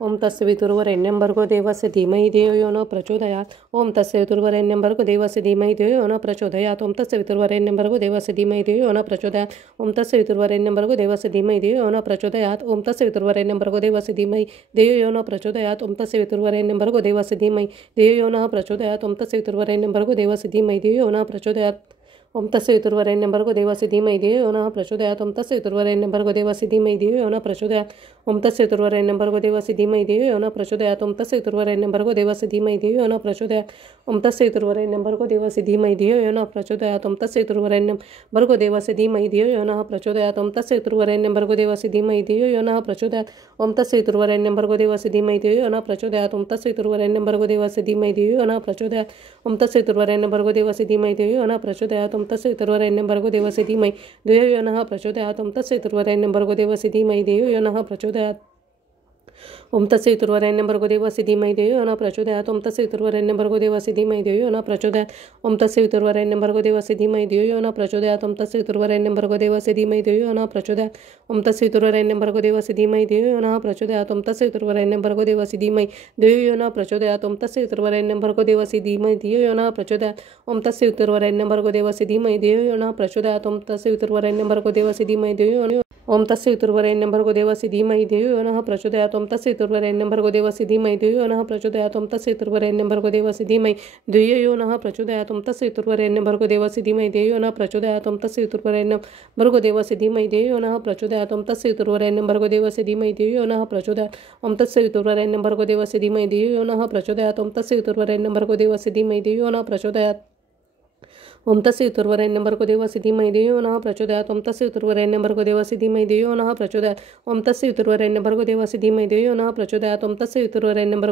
ओम तस्य वितुर्वरेण्यं भर्गो देवस्य धीमहि धियो यो न प्रचोदयात् ओम तस्य वितुर्वरेण्यं भर्गो देवस्य धीमहि धियो यो न प्रचोदयात् ओम तस्य वितुर्वरेण्यं भर्गो देवस्य धीमहि धियो यो न प्रचोदयात् ओम तस्य वितुर्वरेण्यं भर्गो देवस्य धीमहि धियो यो न प्रचोदयात् ओम तस्य वितुर्वरेण्यं भर्गो देवस्य धीमहि धियो यो न प्रचोदयात् ओम तस्य वितुर्वरेण्यं भर्गो देवस्य धीमहि धियो यो न प्रचोदयात् ओम तस्य वितुर्वरेण्यं भर्गो देवस्य धीमहि धियो यो न प्रचोदयात् ओम तस्य वितुर्वरेण्यं भर्गो देवस्य धीमहि धियो यो न प्रचोदयात् ओम तस्य वितुर्वरेण्यं भर्गो देवस्य धीमहि धियो यो न प्रचोदयात् ओम तस्य वितुर्वरेण्यं भर्गो देवस्य धीमहि धियो यो न प्रचोदयात् ओम तस्य वितुर्वरेण्यं भर्गो देवस्य धीमहि धियो यो न प्रचोदयात् ओम तस्य वितुर्वरेण्यं भर्गो देवस्य धीमहि धियो यो न प्रचोदयात् ओम तस्य वितुर्वरेण्यं भर्गो देवस्य धीमहि धियो यो न प्रचोदयात् ओम तस्य वितुर्वरेण्यं भर्गो देवस्य धीमहि धियो यो न प्रचोदयात् ओम तस्य वितुर्वरेण्यं भर्गो देवस्य धीमहि धियो यो न प्रचोदयात् ओम तस्य वितुर्वरेण्यं भर्गो देवस्य धीमहि धियो यो न प्रचोदयात् ओम तस्य वितुर्वरेण्यं भर्गो देवस्य धीमहि धियो यो न प्रचोदयात् ओम तस्य वितुर्वरेण्यं भर्गो देवस्य धीमहि धियो यो न प्रचोदयात् ओम तस्य वितुर्वरेण्यं भर्गो देवस्य धीमहि धियो यो न प्रचोदयात् ओम तस्य वितुर्वरेण्यं भर्गो देवस्य धीमहि धियो यो न प्रचोदयात् ओम तस्य वितुर्वरेण्यं भर्गो देवस्य धीमहि धियो यो न प्रचोदयात् ओम तस्य वितुर्वरेण्यं भर्गो देवस्य धीमहि धियो यो न प्रचोदयात् ओम तस्य वितुर्वरेण्यं भर्गो देवस्य धीमहि धियो यो न प्रचोदयात् ओम तस्य वितुर्वरेण्यं भर्गो देवस्य धीमहि धियो यो न प्रचोदयात् ओम तस्य वितुर्वरेण्यं भर्गो देवस्य धीमहि धियो यो न प्रचोदयात् ओम तस्य वितुर्वरेण्यं भर्गो देवस्य धीमहि धियो यो न प्रचोदयात् ओम तस्य वितुर्वरेण्यं भर्गो देवस्य धीमहि धियो यो न प्रचोदयात् ओम तस्य वितुर्वरेण्यं भर्गो देवस्य धीमहि धियो यो न ओम तस्य वितुर्वरेण्यं भर्गो देवस्य धीमहि धियो यो न प्रचोदयात् ओम तस्य वितुर्वरेण्यं भर्गो देवस्य धीमहि धियो यो न प्रचोदयात् ओम तस्य वितुर्वरेण्यं भर्गो देवस्य धीमहि धियो यो न प्रचोदयात् ओम तस्य वितुर्वरेण्यं भर्गो देवस्य धीमहि धियो यो न प्रचोदयात् ओम तस्य वितुर्वरेण्यं भर्गो देवस्य धीमहि धियो यो न प्रचोदयात् ओम तस्य वितुर्वरेण्यं भर्गो देवस्य धीमहि धियो यो न प्रचोदयात् ओम तस्य वितुर्वरेण्यं भर्गो देवस्य धीमहि धियो यो न प्रचोदयात् ओम तस्य वितुर्वरेण्यं भर्गो देवस्य धीमहि धियो यो न प्रचोदयात् ओम तस्य वितुर्वरेण्यं भर्गो देवस्य धीमहि धियो यो न प्रचोदयात् ओम तस्य वितुर्वरेण्यं भर्गो देवस्य धीमहि धियो यो न प्रचोदयात् ओम तस्य वितुर्वरेण्यं भर्गो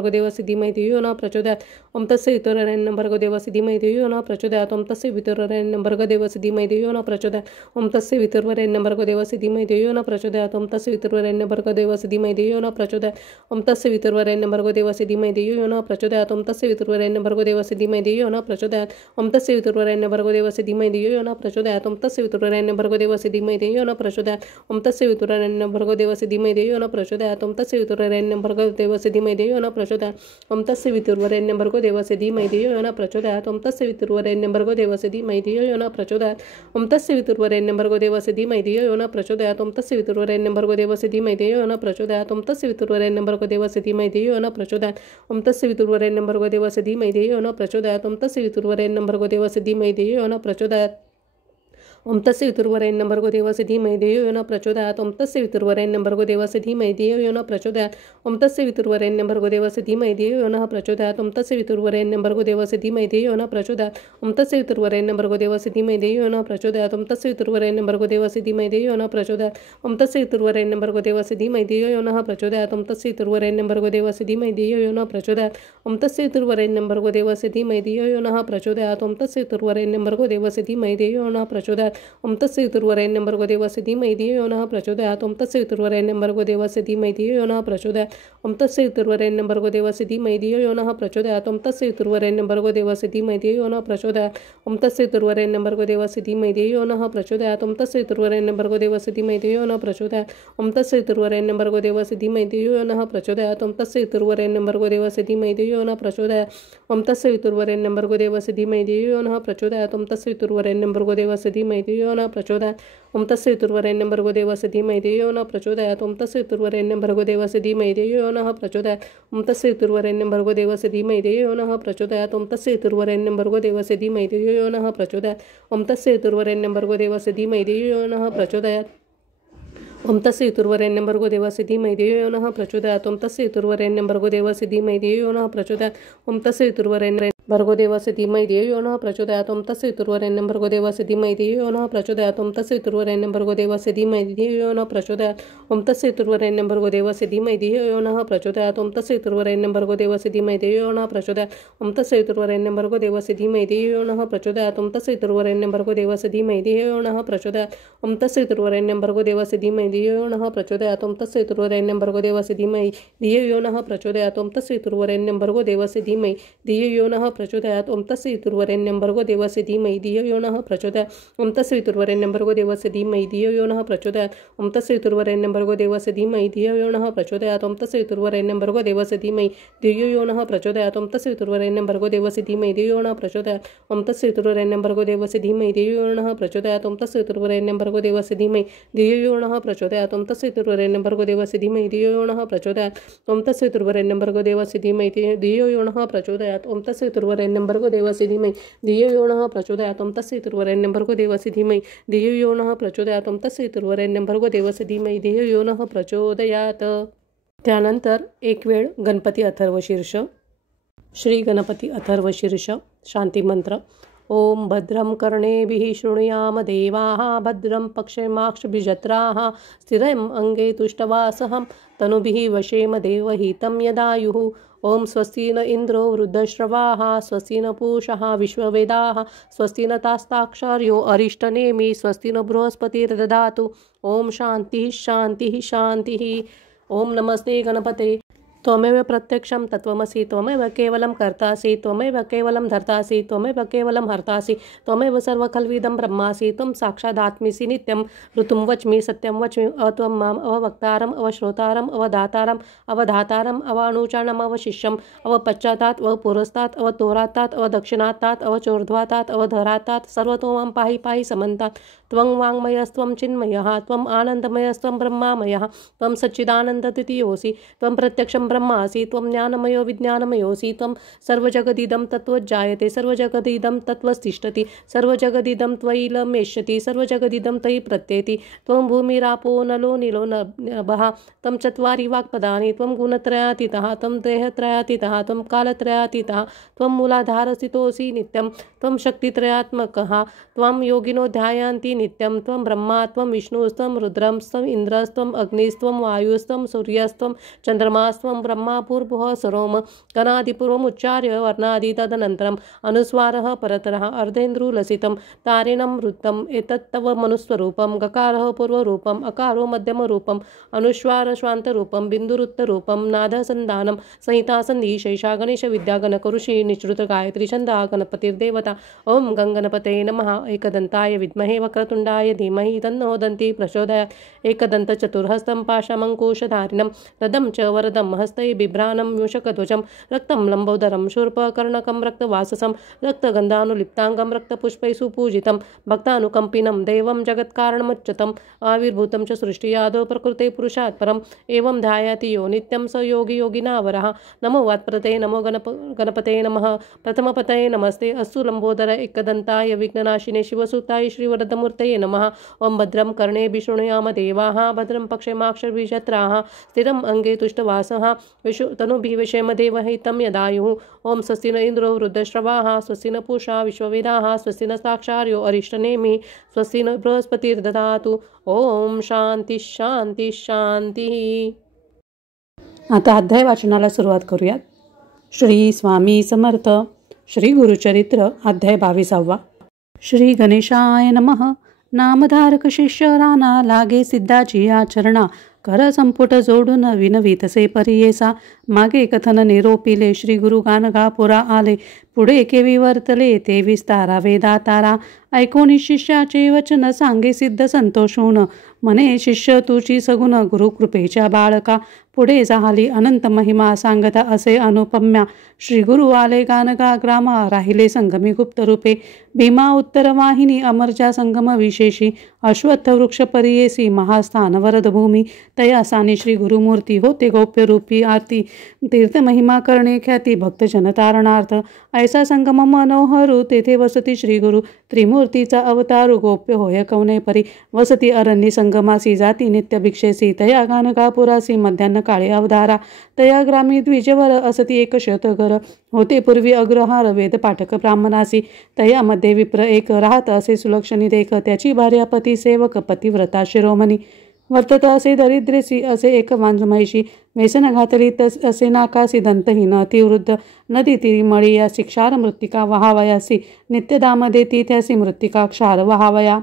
देवस्य धीमहि धियो यो न प्रचोदयात् ओम तस्य वितुर्वरेण्यं भर्गो देवस्य धीमहि धियो यो न प्रचोदयात् ओम तस्य वितुर्वरेण्यं भर्गो देवस्य धीमहि धियो यो न प्रचोदयात् ओम तस्य वितुर्वरेण्यं भर्गो देवस्य धीमहि धियो यो न प्रचोदयात् ओम तस्य वितुर्वरेण्यं भर्गो देवस्य धीमहि धियो यो न प्रचोदयात् ओम तस्य वितुर्वरेण्यं भर्गो देवस्य धीमहि धियो यो न प्रचोदयात् ओम तस्य वितुर्वरेण्यं भर्गो देवस्य धीमहि धियो यो न प्रचोदयात् ओम तस्य वितुर्वरेण्यं भर्गो देवस्य धीमहि धियो यो न प्रचोदयात् ओम तस्य वितुर्वरेण्यं भर्गो देवस्य धीमहि धियो यो न प्रचोदयात् ओम तस्य वितुर्वरेण्यं भर्गो देवस्य धीमहि धियो यो न प्रचोदयात् ओम तस्य वितुर्वरेण्यं भर्गो देवस्य धीमहि धियो यो न प्रचोदयात् ओम तस्य वितुर्वरेण्यं भर्गो देवस्य धीमहि धियो यो न प्रचोदयात् ओम तस्य वितुर्वरेण्यं भर्गो देवस्य धीमहि धियो यो न प्रचोदयात् ओम तस्य वितुर्वरेण्यं भर्गो देवस्य धीमहि धियो यो न प्रचोदयात् ओम तस्य वितुर्वरेण्यं भर्गो देवस्य धीमहि धियो यो न प्रचोदयात् ओम तस्य वितुर्वरेण्यं भर्गो देवस्य धीमहि धियो यो न प्रचोदयात् ओम तस्य वितुर्वरेण्यं भर्गो देवस्य धीमहि धियो यो न प्रचोदयात् ओम तस्य वितुर्वरेण्यं भर्गो देवस्य धीमहि धियो यो न प्रचोदयात् ओम तस्य वितुर्वरेण्यं भर्गो देवस्य धीमहि धियो यो न प्रचोदयात् ओम तस्य वितुर्वरेण्यं भर्गो देवस्य धीमहि धियो यो न प्रचोदयात् ओम तस्य वितुर्वरेण्यं भर्गो देवस्य धीमहि धियो यो न प्रचोदयात् ओम तस्य वितुर्वरेण्यं भर्गो देवस्य धीमहि धियो यो न प्रचोदयात् ओम तस्य वितुर्वरेण्यं भर्गो देवस्य धीमहि धियो यो न प्रचोदयात् ओम तस्य वितुर्वरेण्यं भर्गो देवस्य धीमहि धियो यो न प्रचोदयात् ओम तस्य वितुर्वरेण्यं भर्गो देवस्य धीमहि धियो यो न प्रचोदयात् ओम तस्य वितुर्वरेण्यं भर्गो देवस्य धीमहि धियो यो न प्रचोदयात् ओम तस्य वितुर्वरेण्यं भर्गो देवस्य धीमहि धियो यो न प्रचोदयात् ओम तस्य वितुर्वरेण्यं भर्गो देवस्य धीमहि धियो यो न प्रचोदयात् ओम तस्य वितुर्वरेण्यं भर्गो देवस्य धीमहि धियो यो न प्रचोदयात् ओम तस्य वितुर्वरेण्यं भर्गो देवस्य धीमहि धियो यो न प्रचोदयात् ओम तस्य वितुर्वरेण्यं भर्गो देवस्य धीमहि धियो यो न प्रचोदयात् ओम तस्य वितुर्वरेण्यं भर्गो देवस्य धीमहि धियो यो न प्रचोदयात् ओम तस्य वितुर्वरेण्यं भर्गो देवस्य धीमहि धियो यो न प्रचोदयात् ओम तस्य वितुर्वरेण्यं भर्गो देवस्य धीमहि धियो यो न प्रचोदयात् ओम तस्य वितुर्वरेण्यं भर्गो देवस्य धीमहि धियो यो न प्रचोदयात् ओम तस्य वितुर्वरेण्यं भर्गो देवस्य धीमहि धियो यो न प्रचोदयात् ओम तस्य वितुर्वरेण्यं भर्गो देवस्य धीमहि धियो यो न प्रचोदयात् ओम तस्य वितुर्वरेण्यं भर्गो देवस्य धीमहि धियो यो न प्रचोदयात् ओम तस्य वितुर्वरेण्यं भर्गो देवस्य धीमहि धियो यो न प्रचोदयात् ओम तस्य वितुर्वरेण्यं भर्गो देवस्य धीमहि धियो यो न प्रचोदयात् ओम तस्य वितुर्वरेण्यं भर्गो देवस्य धीमहि धियो यो न प्रचोदयात् ओम तस्य वितुर्वरेण्यं भर्गो देवस्य धीमहि धियो यो न प्रचोदयात् ओम तस्य वितुर्वरेण्यं भर्गो देवस्य धीमहि धियो यो न प्रचोदयात् ओम तस्य वितुर्वरेण्यं भर्गो देवस्य धीमहि धियो यो न प्रचोदयात् ओम तस्य वितुर्वरेण्यं भर्गो देवस्य धीमहि धियो यो न प्रचोदयात् ओम तस्य वितुर्वरेण्यं भर्गो देवस्य धीमहि धियो यो न प्रचोदयात् ओम तस्य वितुर्वरेण्यं भर्गो देवस्य धीमहि धियो यो न प्रचोदयात् ओम तस्य वितुर्वरेण्यं भर्गो देवस्य धीमहि धियो यो न प्रचोदयात् ओम तस्य वितुर्वरेण्यं भर्गो देवस्य धीमहि धियो यो न प्रचोदयात् ओम तस्य वितुर्वरेण्यं भर्गो देवस्य धीमहि धियो यो न प्रचोदयात् ओम तस्य वितुर्वरेण्यं भर्गो देवस्य धीमहि धियो यो न प्रचोदयात् ओम तस्य वितुर्वरेण्यं भर्गो देवस्य धीमहि धियो यो न प्रचोदयात् ओम तस्य वितुर्वरेण्यं भर्गो देवस्य धीमहि धियो यो न प्रचोदयात् ओम तस्य वितुर्वरेण्यं भर्गो देवस्य धीमहि धियो यो न प्रचोदयात् ओम तस्य वितुर्वरेण्यं भर्गो देवस्य धीमहि धियो यो न प्रचोदयात् ओम तस्य वितुर्वरेण्यं भर्गो देवस्य धीमहि धियो यो न प्रचोदयात् ओम तस्य पितुर्वरेण्यं भर्गो देवस्य धीमहि धियो यो नः प्रचोदयात् ओम तस्य पितुर्वरेण्यं भर्गो देवस्य धीमहि धियो यो नः प्रचोदयात् ओम तस्य पितुर्वरेण्यं भर्गो देवस्य धीमहि धियो यो नः प्रचोदयात् ओम तस्य पितुर्वरेण्यं भर्गो देवस्य धीमहि धियो यो नः प्रचोदयात् ओम तस्य पितुर्वरेण्यं भर्गो देवस्य धीमहि धियो यो नः प्रचोदयात् ओम तस्य पितुर्वरेण्यं भर्गो देवस्य धीमहि धियो यो नः प्रचोदयात् ओम तस्य पितुर्वरेण्यं भर्गो देवस्य धीमहि धियो यो नः प्रचोदयात् ओम तस्य पितुर्वरेण्यं भर्गो देवस्य धीमहि धियो यो नः प्रचोदयात् ओम तस्य पितुर्वरेण्यं भर्गो देवस्य धीमहि धियो यो नः प्रचोदयात् ओम तस्य पितुर्वरेण्यं भर्गो देवस्य धीमहि धियो यो नः प्रचोदयात् ओम तस्य पितुर्वरेण्यं भर्गो देवस्य धीमहि धियो यो नः प्रचोदयात् ओम तस्य पितुर्वरेण्यं भर्गो देवस्य धीमहि धियो यो नः प्रचोदयात्. त्यानंतर एक वेळ गणपती अथर्वशीर्ष. श्री गणपती अथर्वशीर्ष शांती मंत्र. ओम भद्रं कर्णेभिः शृणुयाम देवाः भद्रं पक्षेमाक्षभिजत्राः स्थिरम् अंगे तुष्टवासहं तनुभिः वशेम देवहितं यदायुः. ओम स्वस्ति न इंद्रो वृद्धश्रवाः स्वस्ति न पूषः विश्ववेदाः स्वस्ति न तास्ताक्षर्यो अरिष्टनेमि स्वस्ति न बृहस्पतिर्दधातु. ओम शांतिः शांतिः शांतिः. ओम नमस्ते गणपते. त्वमेव प्रत्यक्षं तत्त्वमसि त्वमेव केवलं कर्तासि त्वमेव केवलं धर्तासि त्वमेव केवलं हर्तासि त्वमेव सर्वखल्विदं ब्रह्मासि त्वं साक्षादात्मिसि नित्यं. ऋतुं वच्मि सत्यं वच्मि अत्वं माम् अवक्तारम् अवश्रोतारम् अवधातारम् अवधातारम् अवानुचानम् अवशिष्यम् अवपश्चातात् अवपुरस्तात् अवतोरातात् अवदक्षिणातात् अवचोर्ध्वातात् अवधरातात् सर्वतो मां पाहि पाहि समन्तात्. त्वं वाङ्मयस्त्वं चिन्मयः त्वम् आनन्दमयस्त्वं ब्रह्मामयः त्वं सच्चिदानन्दद्वितीयोऽसि त्वं प्रत्यक्षं ब्रह्मासि त्वं ज्ञानमयो विज्ञानमयोऽसि त्वं सर्वजगदिदं तत्त्वज्जायते सर्वजगदिदं तत्त्वस्तिष्ठति सर्वजगदिदं त्वयिलमेष्यति सर्वजगदिदं तयि प्रत्येति. त्वं भूमिरापो नलो नीलो नभः त्वं चत्वारि वाक्पदानि त्वं गुणत्रयातीतः त्वं देहत्रयातीतः त्वं कालत्रयातीतः त्वं मूलाधारस्थितोऽसि नित्यं त्वं शक्तित्रयात्मकः त्वं योगिनो ध्यायन्ति नित्यं. त्वं ब्रह्मा त्वं विष्णुस्त्वं रुद्रस्त्वं इन्द्रस्त्वं अग्निस्त्वं वायुस्त्वं सूर्यस्त्वं चन्द्रमास्त्वं ब्रह्मा भूर्भुवः स्वरोम गणादिपूर्वमुच्चार्य वर्णादि तदनन्तरम् अनुस्वारः परतरः अर्धेन्द्रुलसितं तारिणं वृत्तम् एतत्तव मनुस्वरूपं. गकारः पूर्वरूपम् अकारो मध्यमरूपम् अनुस्वार श्वान्तरूपं बिन्दुरुत्तरूपं नादसन्धानं संहिता सन्धि शैषा गणेश विद्या गणकऋषि निश्रुत गायत्री छन्दः गणपतिर्देवता. ओम गंगणपते नमः. एकदन्ताय विद्महे वक्रतुण्डाय धीमहि तन्नो दन्ति प्रचोदयात्. एकदन्तचतुर्हस्तं पाशमङ्कुशधारिणं रदं च वरदं हस्तै बिभ्राणं मूषकध्वजं रक्तं लम्बोदरं शूर्पकर्णकं रक्तवाससं रक्तगन्धानुलिप्ताङ्गं रक्तपुष्पैः सुपूजितं भक्तानुकम्पिनं देवं जगत्कारणमुच्यतम् आविर्भूतं च सृष्टियादौ प्रकृते पुरुषात् परम्. एवं ध्यायति यो नित्यं स योगी योगिनावरः. नमो वात्प्रते नमो गणपते नमः. प्रथमपतये नमस्ते अस्तु लम्बोदर एकदन्ताय विघ्ननाशिने शिवसुताय श्रीवरदमूर्तये नमः. ओम भद्रं कर्णेभिः शृणुयाम देवाः भद्रं पक्षेमाक्षभिजत्राः स्थिरम् अंगे तुष्टवासः तनुभिः वशेम देवहितं यदायुः. ओम स्वस्ति न इंद्रो वृद्धश्रवाः स्वस्ति न पूषा विश्ववेदाः स्वस्ति न साक्षार्यो अरिष्टनेमि स्वस्ति न बृहस्पतिर्दधातु. ओम शांती शांती शांती. आता अध्याय वाचनाला सुरुवात करूयात. श्री स्वामी समर्थ. श्री गुरुचरित्र अध्याय 22. श्री गणेशाय नमः. नामधारक शिष्य राणा लागे सिद्धाची आचरणा कर संपुट जोडून विनवी तसे परियेसा. मागे कथन निरोपिले श्री गुरु गाणगापुरा आले पुढे केवी वर्तले ते विस्तारा वेदातारा. ऐकोनी शिष्याचे वचन सांगे सिद्ध संतोष होऊन म्हणे शिष्य तुची सगुण गुरुकृपेच्या बाळका. पुढे जाहली अनंत महिमा सांगता असे अनुपम्या. श्री गुरु आले गाणगा ग्रामा राहिले संगमी गुप्त रूपे. भीमा उत्तर वाहिनी अमरच्या संगम विशेषी अश्वत्थ वृक्ष परियेसी महास्थान वरदभूमी. तयासाने श्री गुरुमूर्ती होते गौप्य रूपी आरती तीर्थ महिमा करणे ख्याती भक्तजन तारणार्थ. ऐसा संगम मनोहरू तेथे वसती श्री गुरु त्रिमूर्तीचा अवतारू गोप्य होय कवने परी. वसती अरण्य संगमासी जाती नित्य भिक्षेसी तया गाणगापुरासी मध्यान्ह काळे अवधारा. तया ग्रामी द्विजवर असती एक शतघर होते पूर्वी अग्रहार वेद पाठक ब्राह्मणासी. तया मध्ये विप्र एक राहत असे सुलक्षणी देख त्याची भार्या पती सेवक पतिव्रता शिरोमणी. वर्तत असे दरिद्रेसी असे एक वांजुमाईशी. व्यसन घातली असे नाकासी दंतहीन अतिवृद्ध. नदी तिरी मळी यासी क्षार मृत्तिका वहावयासी. नित्यदाम देती त्यासी मृत्तिका क्षार वहावया.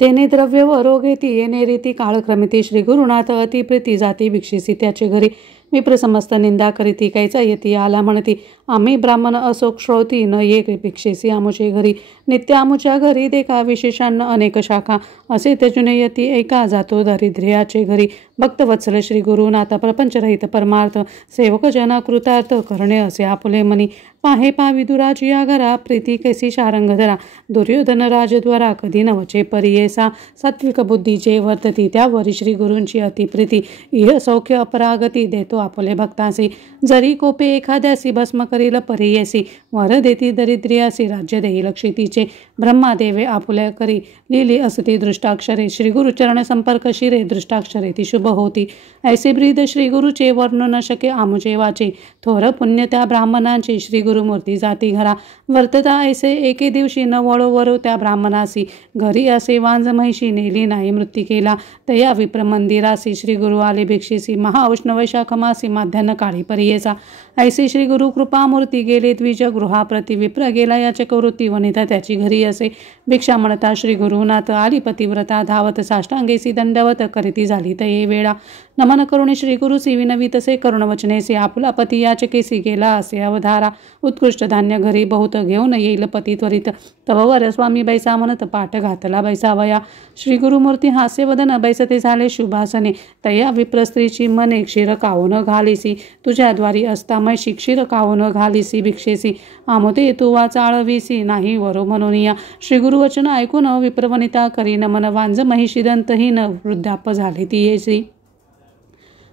तेने द्रव्य व रोग येती येणे रीती काळक्रमिती. श्री गुरुनाथ अति प्रीती जाती भिक्षेसी त्याचे घरी. विप्र समस्त निंदा करीती कैचा येती आला म्हणती. आम्ही ब्राह्मण असो श्रोती न ये भिक्षेसी आमुचे घरी नित्य आमुच्या घरी देखा विशेषांना अनेक शाखा असे तेजुने यती ऐका जातो दारिद्र्याचे घरी भक्तवत्सल श्री गुरुनाथ प्रपंचरहित परमार्थ सेवक जना कृतार्थ करणे असे आपुले मनी पाहे विदुराची या घरा प्रीती कैसी शारंग धरा दुर्योधन राजद्वारा कधी नवचे परियेसा सात्विक बुद्धीचे वर्तती त्यावरी श्री गुरूंची अतिप्रीती इह सौख्य अपरागती देतो आपुले भक्तासी जरी कोपे एखाद्यासी भस्म करील परियेसी वर देती दरिद्रियासी राज्य देईल क्षितीचे ब्रह्मादेवे आपुल्या करी लिहिली असती दृष्टाक्षरे श्री गुरुचरण संपर्क शिरे दृष्टाक्षरे ती शुभ होती ऐसे ब्रीद श्री गुरुचे वर्ण न शके आमुचे वाचे थोर पुण्य त्या ब्राह्मणांची श्री गुरुमूर्ती जाती घरा वर्तता ऐसे एके दिवशी न वळो त्या ब्राह्मणासी घरी असे वांज महिषी नेली नाही मृत्यू केला तया विप्र मंदिरासी श्री गुरु आले भिक्षेसी महाउष्ण वैशाखमासी माध्यान्न काळी परियेचा ऐसे श्री गुरु कृपामूर्ती गेले द्विज गृहाप्रती विप्र गेला याचे कवृत्ती वनिता त्याची घरी असे भिक्षा म्हणता श्री गुरुनाथ आली पतिव्रता धावत साष्टांगेसी दंडवत करीती झाली तये वेळा नमन करुणे श्री गुरुसी विनवी तसे करुणवचनेसी आपुला पती याचकेसी गेला असे अवधारा उत्कृष्ट धान्य घरी बहुत घेऊन येईल पती त्वरित तव वर स्वामी बैसा म्हणत पाठ घातला बैसावया श्री गुरुमूर्ती हास्यवदन बैसते झाले शुभासने तया विप्र स्त्रीची मने क्षीर कावून घालीसी तुझ्याद्वारी असता मैशी क्षीर कावून घालीसी भिक्षेसी आमोते तू वा चाळवीसी नाही वरो म्हणून या श्री गुरुवचन ऐकून विप्रवनिता करी नमन वांज महिषी दंतहीन वृद्धाप झाले ती येसी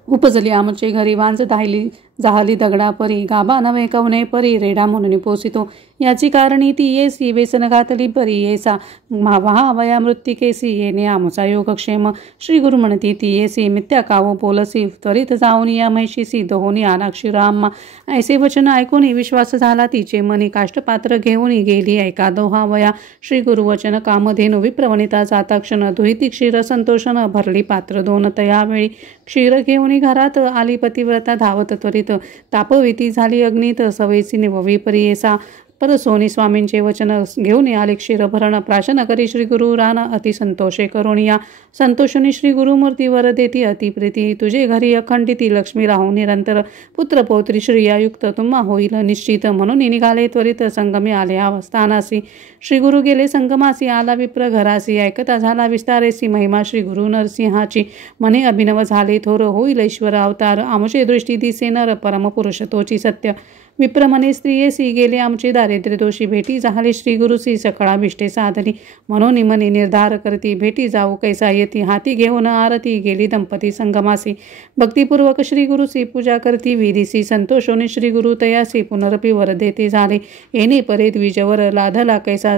उपजली आमचे घरी वांज दाहिली जाहली दगडा परी गाभा नवे कवने परी रेडा म्हणून पोसितो याची कारणी ती येसी व्यसन घातली परी येसा वया मृत्तिकेसी येणे आमचा योगक्षेम श्री गुरु म्हणती ती येसी मिथ्या कावो बोलसी त्वरित जाऊन या महिषीसी दोहोनी आनाक्षीर आम्हा ऐसे वचन ऐकून विश्वास झाला तिचे मनी काष्टपात्र घेऊन गेली ऐका दोहावया श्री गुरुवचन कामधेनु विप्रवणिता जाता क्षण दुहिती क्षीर संतोषण भरली पात्र दोन तयावेळी क्षीर घेऊन घरात आली पतिव्रता धावत त्वरित तापविती झाली अग्नीत सवयसी निववी परियेसा परसोनी स्वामींचे वचन घेऊन आले क्षीरभरण प्राशन करी श्री गुरु राना अति संतोषे करुणिया संतोषुनी श्री गुरुमूर्ती वर देती अतिप्रीती तुझे घरी अखंडिती लक्ष्मी राहू निरंतर पुत्र पौत्री श्रियायुक्त तुम्हा होईल निश्चित म्हणून निघाले त्वरित संगमी आले अवस्थानासी श्री गुरु गेले संगमासी आला विप्र घरासी ऐकता झाला विस्तारेसी महिमा श्री गुरु नरसिंहाची मने अभिनव झाले थोर होईल ईश्वर अवतार आमचे दृष्टी दिसे नर परमपुरुष तोची सत्य विप्रमने स्त्रियेसी गेले आमचे दारिद्र्य दोषी भेटी झाली श्री गुरुसी सकळा भिष्टे साधली म्हणून मनी निर्धार करती भेटी जाऊ कैसा येती हाती घेऊन आरती गेली दंपती संगमासी भक्तिपूर्वक श्री गुरुसी पूजा करती विधीसी संतोषोनी श्री गुरु तयासी पुनरपी वर देते झाले येणे परे द्विजवर लाधला कैसा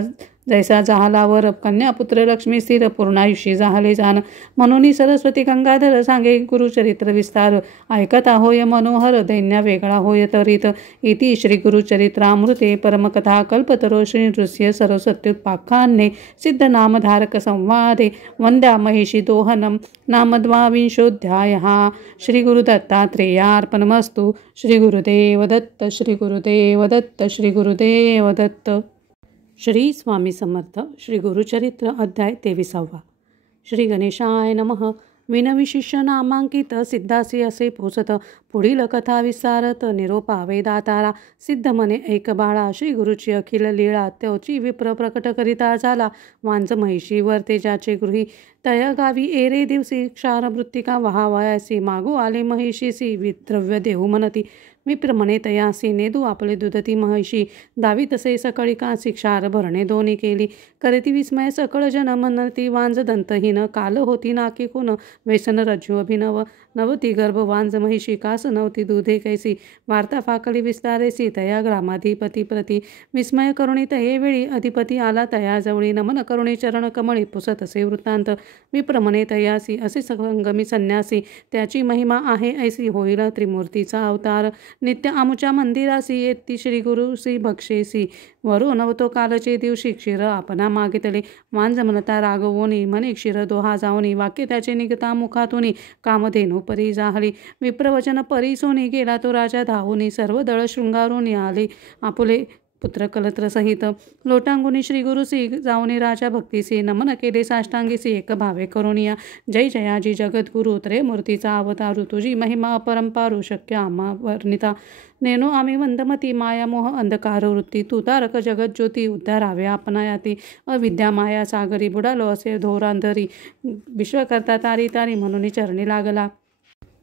जैसा जाहलावर कन्यापुत्र लक्ष्मी स्थिर पूर्णायुषी जाहले जाण म्हणून सरस्वती गंगाधर सांगे गुरुचरित्र विस्तार ऐकता होय मनोहर दैन्य वेगळा होय तरीत इति श्री गुरुचरित्रामृते परमकथा कल्पतरो श्री नृस्य सरस्वत्युत्पाख्याने सिद्ध नामधारक संवादे वंद्या महिषी दोहनम नामद्वाविंशोऽध्यायः श्री गुरुदत्तात्रेयार्पणमस्तु श्री गुरुदेव दत्त श्री गुरुदेव दत्त श्री गुरुदेव दत्त. श्री स्वामी समर्थ. श्री गुरुचरित्र अध्याय 23. श्री गणेशाय नमः. विनविशिष्य नामांकित सिद्धासी असे पोसत पुढील कथा विस्तारत निरोपा वेदातारा सिद्ध मने एक बाळा श्री गुरुची अखिल लीळा त्योची विप्र प्रकट करिता झाला वांज महिषीवर तेजाचे गृही तया गावी एरे दिवसी क्षारवृत्तिका वहावयासी मागू आले महिषीसी विद्रव्य देहू म्हणती विप्र म्हणे तयासी नेदू आपले दुधती महिषी दावी तसे सकळिकासी क्षार भरणे दोन्ही केली करती विस्मय सकळ जन म्हणती वांज दंतहीन काल होती नाकिकून व्यसन रज्जू अभिनव नवती गर्भ वांज महिषी कास नवती दुधे कैसी वार्ता फाकली विस्तारेसी तया ग्रामाधिपती प्रती विस्मय करुणी तये वेळी अधिपती आला तया जवळी नमन करुणी चरण कमळी पुसत असे वृत्तांत विप्र म्हणे तयासी असे संगमी संन्यासी त्याची महिमा आहे ऐसी होईल त्रिमूर्तीचा अवतार नित्य आमुच्या मंदिरासी येती श्री गुरुसी भक्षेसी वरो नवतो कालचे दिवशी क्षीर आपणा मागितले वांज म्हणता रागवोनी म्हणे क्षीर दोहा जाऊनी वाक्य त्याचे निघता मुखातूनी कामधेनु परी जाहली विप्रवचन परी सोनी गेला तो राजा धावूनी सर्व दळ शृंगारून आले आपुले पुत्र कलत्रसहित लोटांगुनी श्री गुरुसी जाऊनी राजा भक्तीसी नमन केले साष्टांगीसी एक भावे करुणिया जय जयाजी जगद्गुरु त्रय मूर्तीचा अवतारू तुझी महिमा अपरंपारू शक्य आम्हा वर्णिता नेनो आम्ही वंदमती मायामोह अंधकार वृत्ती तू तारक जगत ज्योती उद्धारावे आपणायाती अविद्या माया सागरी बुडालो असे धोरांधरी विश्वकर्ता तारी तारी म्हणून चरणी लागला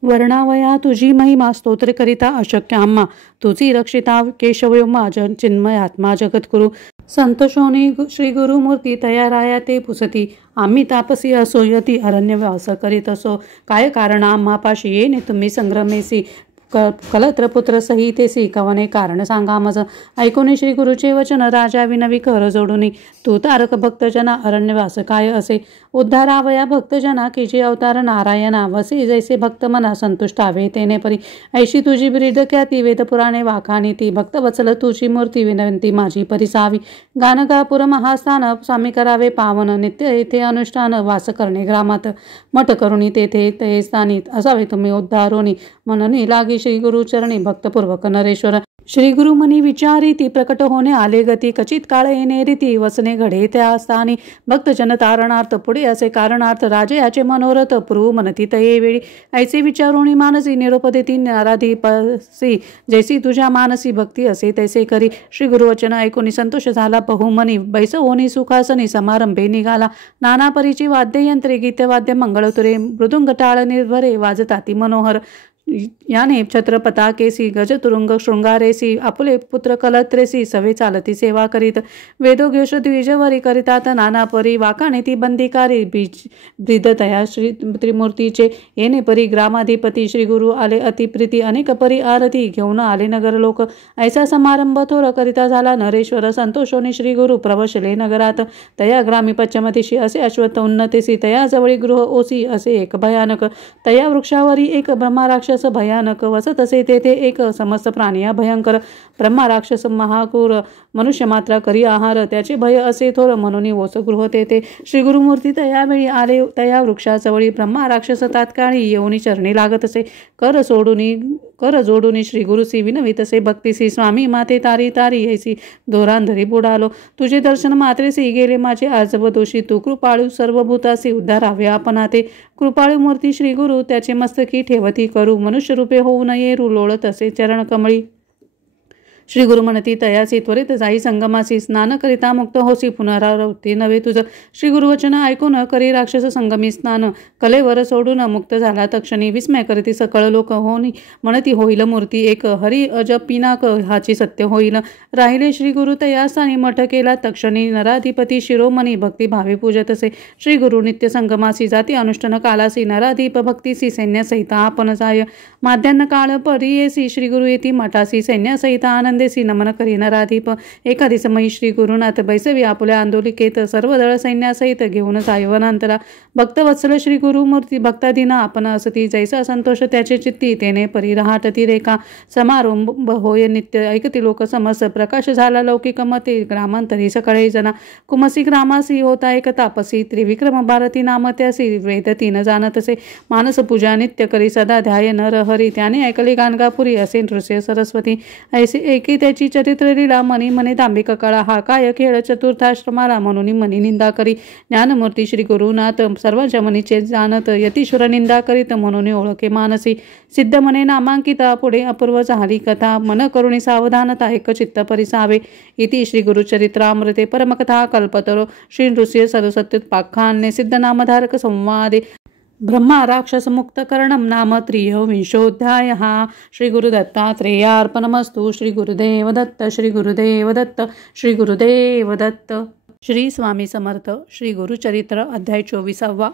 वर्णावया तुझी महिमा स्तोत्र करिता अशक्य आम्हा तुझी रक्षिता केशवयोमा चिन्मय आत्मा जगद्गुरु संतोषोनी श्री गुरुमूर्ती तयाराया ते पुसती आम्ही तापसी असो यती अरण्यवास करीत असो काय कारण आम्हापाशी येणे तुम्ही संग्रमेसी कलत्रपुत्र सहितेसी कवने कारण सांगा मज ऐकोनी श्री गुरुचे वचन राजा विनवी कर जोडुनी तू तारक भक्तजना अरण्यवास काय असे उद्धारावया भक्तजना की जे अवतार नारायणा वसे जैसे भक्त मना संतुष्टावे तेने परी ऐशी तुझी ब्रीड ख्याती वेदपुराणे वाखाणी ती भक्तवत्सल तुझी मूर्ती विनंती माझी परिसावी गानगापुर महास्थान स्वामी करावे पावन नित्य येथे अनुष्ठान वास करणे ग्रामात मठ करुणी तेथे ते स्थानित असावे तुम्ही उद्धारोनी म्हणून लागी श्री गुरुचरणी भक्तपूर्वक नरेश्वर श्री गुरुमनी विचारी ती प्रकट होणे आले गती कचित काळ येणे रीती वसने घडे त्या स्थानी भक्तजन तारणार्थ पुढे असे कारणार्थ राजयाचे मनोरथ पूर्व मनती तये वेळी ऐसे विचारोणी मानसी निरोप देती नाराधीपसी जैसी तुझ्या मानसी भक्ती असे तैसे करी श्री गुरुवचन ऐकून संतोष झाला बहुमनी बैसवोनी सुखासनी समारंभे निघाला नाना परीची वाद्ययंत्रे गीतवाद्य मंगळतुरे मृदुंग टाळ निर्भरे वाजताती मनोहर याने छत्रपताकेसी गजतुरुंग शृंगारेसी आपुले पुत्र कलत्रेसी सवे चालती सेवा करीत वेदोघोष द्विजवरी करितात नाना परी वाकाने ती बंदीकारी ब्रिदतया श्री त्रिमूर्तीचे येणे परी ग्रामाधिपती श्री गुरु आले अतिप्रीती अनेक परी आरती घेऊन आले नगर लोक ऐसा समारंभ थोर करिता झाला नरेश्वर संतोषोनी श्री गुरु प्रवशले नगरात तया ग्रामी पश्चिमदिशी असे अश्वत्थ उन्नतेसी तया जवळी गृह ओसी असे एक भयानक तया वृक्षावरी एक ब्रह्मराक्षस भयानक वसत असे तेथे एक समस्त प्राणी भयंकर ब्रह्मा राक्षस महाकूर मनुष्य मात्र करी आहार त्याचे भय असे थोर म्हणून ओस गृह तेथे श्री गुरुमूर्ती तयावेळी आले तया वृक्षाजवळी ब्रह्मा राक्षस तात्काळी येऊनी चरणी लागत असे कर जोडूनी श्री गुरुसी विनवित असे भक्तीसी स्वामी माते तारी तारी ऐसी दोरांधरी बुडालो तुझे दर्शन मात्रेसी गेले माझे आजब दोषी तू कृपाळू सर्वभूतासी उद्धारावे आपणाते कृपाळू मूर्ती श्री गुरु त्याचे मस्तकी ठेवती करू मनुष्य रूपे होऊ नये रुलोळत असे चरण कमळी श्री गुरु म्हणती तयासी त्वरित जाई संगमासी स्नान करिता मुक्त होसी पुनरावृत्ती नव्हे तुझ श्री गुरुवचन ऐकून करी राक्षस संगमी स्नान कलेवर सोडून मुक्त झाला तक्षणी विस्मय करीती सकळ लोक होनी म्हणती होईल मूर्ती एक हरी अजपिनाक हाची सत्य होईल राहिले श्री गुरु तयास्थानी मठ केला तक्षणी नराधिपती शिरोमणी भक्ती भावे पूजत असे श्री गुरु नित्य संगमासी जाती अनुष्ठान कालासी नराधिप भक्तीसी सैन्यासहित आपण जाय माध्यान्न काळ परियेसी श्री गुरु येती मठासी सैन्यासहित आनंदेसी नमन करी नराधिप एखादी समयी श्री गुरुनाथ बैसवी आपुल्या आंदोलिकेत सर्व दळ सैन्यासहित घेऊन सायवनांतरा भक्तवत्सल श्री गुरुमूर्ती भक्ताधीना आपण असती जैसा संतोष त्याचे चित्ती तेने परी रहाटती रेखा समारंभ होय नित्य ऐकती लोक समस प्रकाश झाला लौकिक मते ग्रामांतरी सकळे जना कुमसी ग्रामासी होता एक तापसी त्रिविक्रम भारती नाम त्यासी वेद तीन जाणत असे मानस पूजा नित्य करी सदा ध्याय नर हरी त्याने ऐकले गाणगापुरी असे नृस्य सरस्वती ऐसे एकी त्याची चरित्र लीला मनी मने दांभिक कळा हा काय खेळ चतुर्थाश्रमाला म्हणून मनी निंदा करी ज्ञानमूर्ती श्री गुरुनाथ सर्वांच्या मनीचे जाणत यतीश्वर निंदा करीत म्हणून ओळखे मानसी सिद्ध मने नामांकिता पुढे अपूर्व झाली कथा मन करुणी सावधानता एक चित्त परिसावे इति श्री गुरुचरित्रामृते परमकथा कल्पतरो श्री नृस्य सरस्वत्युत्पाख्याने सिद्ध नामधारक संवादे ब्रह्मा राक्षस मुक्त करणम नाम त्रयोविंशोऽध्याय श्री गुरुदत्तात्रेयार्पणमस्तु श्री गुरुदेव दत्त श्री गुरुदेव दत्त श्री गुरुदेव दत्त श्री स्वामी समर्थ श्री गुरुचरित्र अध्याय 24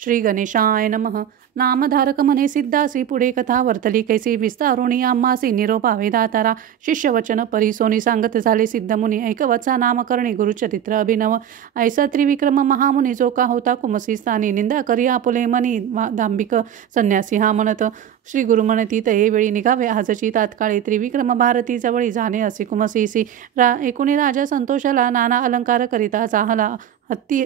श्री गणेशाय नमः नामधारक म्हणे सिद्धासी पुढे कथा वर्तली कैसी विस्तारुणी आम्हासी निरोपावे दातारा शिष्यवचन परिसोनी सांगत झाले सिद्धमुनी ऐकवत्सा नामकरणी गुरुचरित्र अभिनव ऐसा त्रिविक्रम महामुनी जो का होता कुमसी स्थानी निंदा करी आपुले मनी दांभिक संन्यासी हा म्हणत श्री गुरु म्हणती तये वेळी निघावे आजची तात्काळी त्रिविक्रम भारती जवळी जाणे असे कुमसीसी एकुणी राजा संतोषाला नाना अलंकार करिता चाहला हत्ती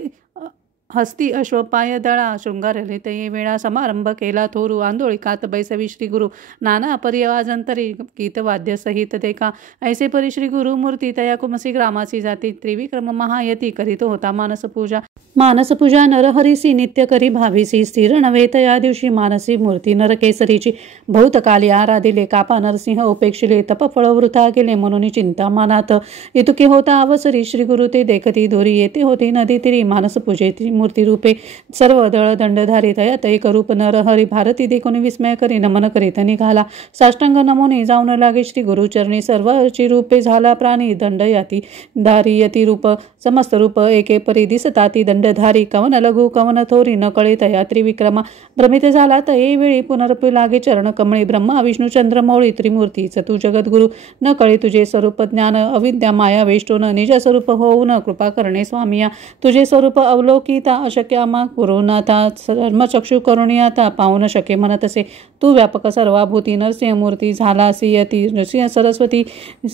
हस्ती अश्वपाय दळा शृंगारले ते वेळा समारंभ केला थोरू आंदोळिकात बैसवी श्री गुरु नाना पर्यवाजंतरी गीतवाद्य सहित देखा ऐसे परी श्री गुरु मूर्ती तया कुमसी ग्रामाची जाती त्रिविक्रम महायती करीत होता मानसपूजा नरहरीसी नित्य करी भावीसी स्थिर नव्हे तया दिवशी मानसी मूर्ती नरकेसरीची बहुतकाली आराधिले कापा नरसिंह उपेक्षिले तपफळ वृथा गेले म्हणून चिंता मनात इतुके होता अवसरी श्री गुरु ते देखती दोरी येते होती नदी तिरी मानसपूजेची मूर्ती रूपे सर्व दळ दंडधारी तयात एक रूप नरहरी भारती देखून विस्मय करी नमन करीत निघाला साष्टांग नमोनी जाऊन लागे श्री गुरुचरणी सर्वची रूपे झाला प्राणी दंडयाती धारी यती रूप समस्त रूप एके परी दिसताती दंडधारी कवन लघु कवन थोरी न कळे तया त्रिविक्रमा भ्रमित झाला तये वेळी पुनरपी लागे चरण कमळी ब्रह्मा विष्णू चंद्रमौळी त्रिमूर्तीच तू जगद्गुरु न कळे तुझे स्वरूप ज्ञान अविद्या माया वेष्टून निज स्वरूप होऊन कृपा करणे स्वामिया तुझे स्वरूप अवलोकिता अशक्य आमा गुरुनाथा धर्मचक्षु करुणियाता पाहू न शके म्हणत असे तू व्यापक सर्वाभूती नरसिंहमूर्ती झाला सियती नरसिंह सरस्वती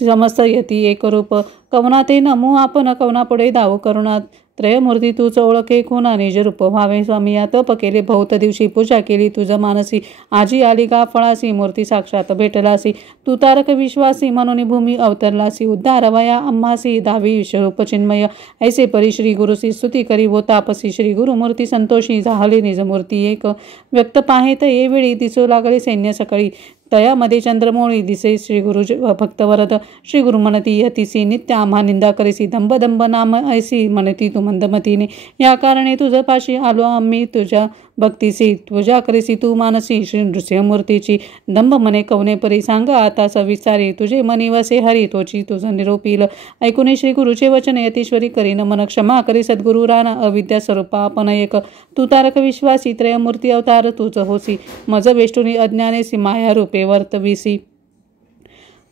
समस्त यती एकरूप कवना ते नमू आपण कवना पुढे दाव करुणा त्रयमूर्ती तूच ओळखे खुना निज रूप व्हावे स्वामिया तप केले बहुत दिवशी पूजा केली तुझ मानसी आजी आली गा फळासी मूर्ती साक्षात भेटलासी तू तारक विश्वासी म्हणून भूमी अवतरलासी उद्धार वया आम्हासी दावी विश्वरूप चिन्मय ऐसे परी श्री गुरुसी स्तुती करी व तापसी श्री गुरुमूर्ती संतोषी झाले निजमूर्ती एक व्यक्त पाहे तर ये वेळी दिसू लागले सैन्य सकळी तयामध्ये चंद्रमौळी दिसे श्री गुरु भक्तवरद श्री गुरु म्हणती यतीसी नित्य आम्हा निंदा करीसी दंब दंब नाम ऐसी म्हणती तू मंदमतीने या कारणे तुझ पाशी आलो आम्ही तुझ्या भक्तीसी पूजा करीसी तू मानसी श्री नृसिंहमूर्तीची दंभ मने कवने परी सांग आता सविचारी तुझे मनी वसे हरी तोची तुझं निरोपील ऐकुने श्री गुरुचे वचन यतीश्वरी करी नमन क्षमा करी सद्गुरु राणा अविद्या स्वरूपा आपण एक तू तारक विश्वासी त्रयमूर्ती अवतार तुझ होसी मज वेष्टुनी अज्ञानेसी माया रूपे वर्तविसी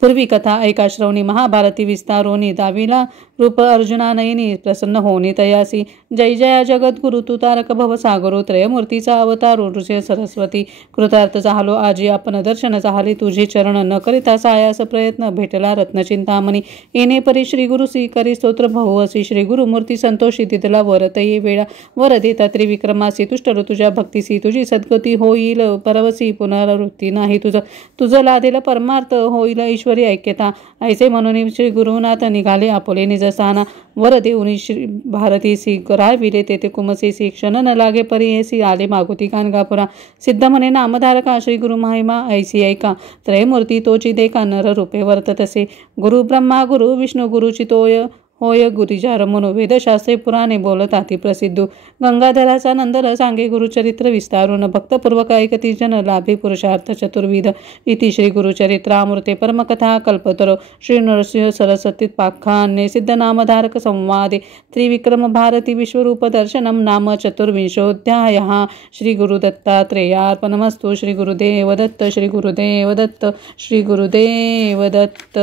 पूर्वी कथा ऐका श्रवणी महाभारती विस्तारोनी दाविला रूप अर्जुना नयनी प्रसन्न होनी तयासी जय जया जगद्गुरु तू तारक भव सागरो त्रयमूर्तीचा अवतारो नृसिंह सरस्वती कृतार्थ झालो आजी आपण दर्शन झाले तुझे चरण न करिता सायास प्रयत्न भेटला रत्नचिंतामणी येणे परी श्री गुरुसी करी स्तोत्र बहुवसी श्री गुरुमूर्ती संतोषी तिथला वरत ये वेळा वर देता त्रिविक्रमासी तुष्टर तुझ्या भक्तीसी तुझी सद्गती होईल परवसी पुनरावृत्ती नाही तुझं लादेल परमार्थ होईल ईश्वरी ऐक्यता ऐसे म्हणून श्री गुरुनाथ निघाले आपोले निजस्थाना वर देऊनी श्री भारतीसी रायविले तेथे कुमसेसी क्षण न लागे परीसी आले मागुती कानगापुरा सिद्ध म्हणे नामधारका श्री गुरु महिमा ऐसी ऐका त्रयमूर्ती तोची देखा नर रूपे वर्ततसे गुरु ब्रह्मा गुरु विष्णू गुरुची तोय होय गुरुजार म्हणून वेदशास्त्रे पुराणे बोलताती प्रसिद्धू गंगाधराचा नंदर सांगे गुरुचरित्र विस्तारून भक्तपूर्वक ऐकती जन लाभे पुरुषार्थ चतुर्विध इति श्री गुरुचरित्रामृते परमकथा कल्पतरो श्री नरसिंह सरस्वती पाख्याने सिद्ध नामधारक संवादे त्रिविक्रम भारती विश्वरूप दर्शनम नाम चतुर्विंशोऽध्यायः श्री गुरुदत्तात्रेयार्पणमस्तु श्री गुरुदेव दत्त श्री गुरुदेव दत्त श्री गुरुदेव दत्त.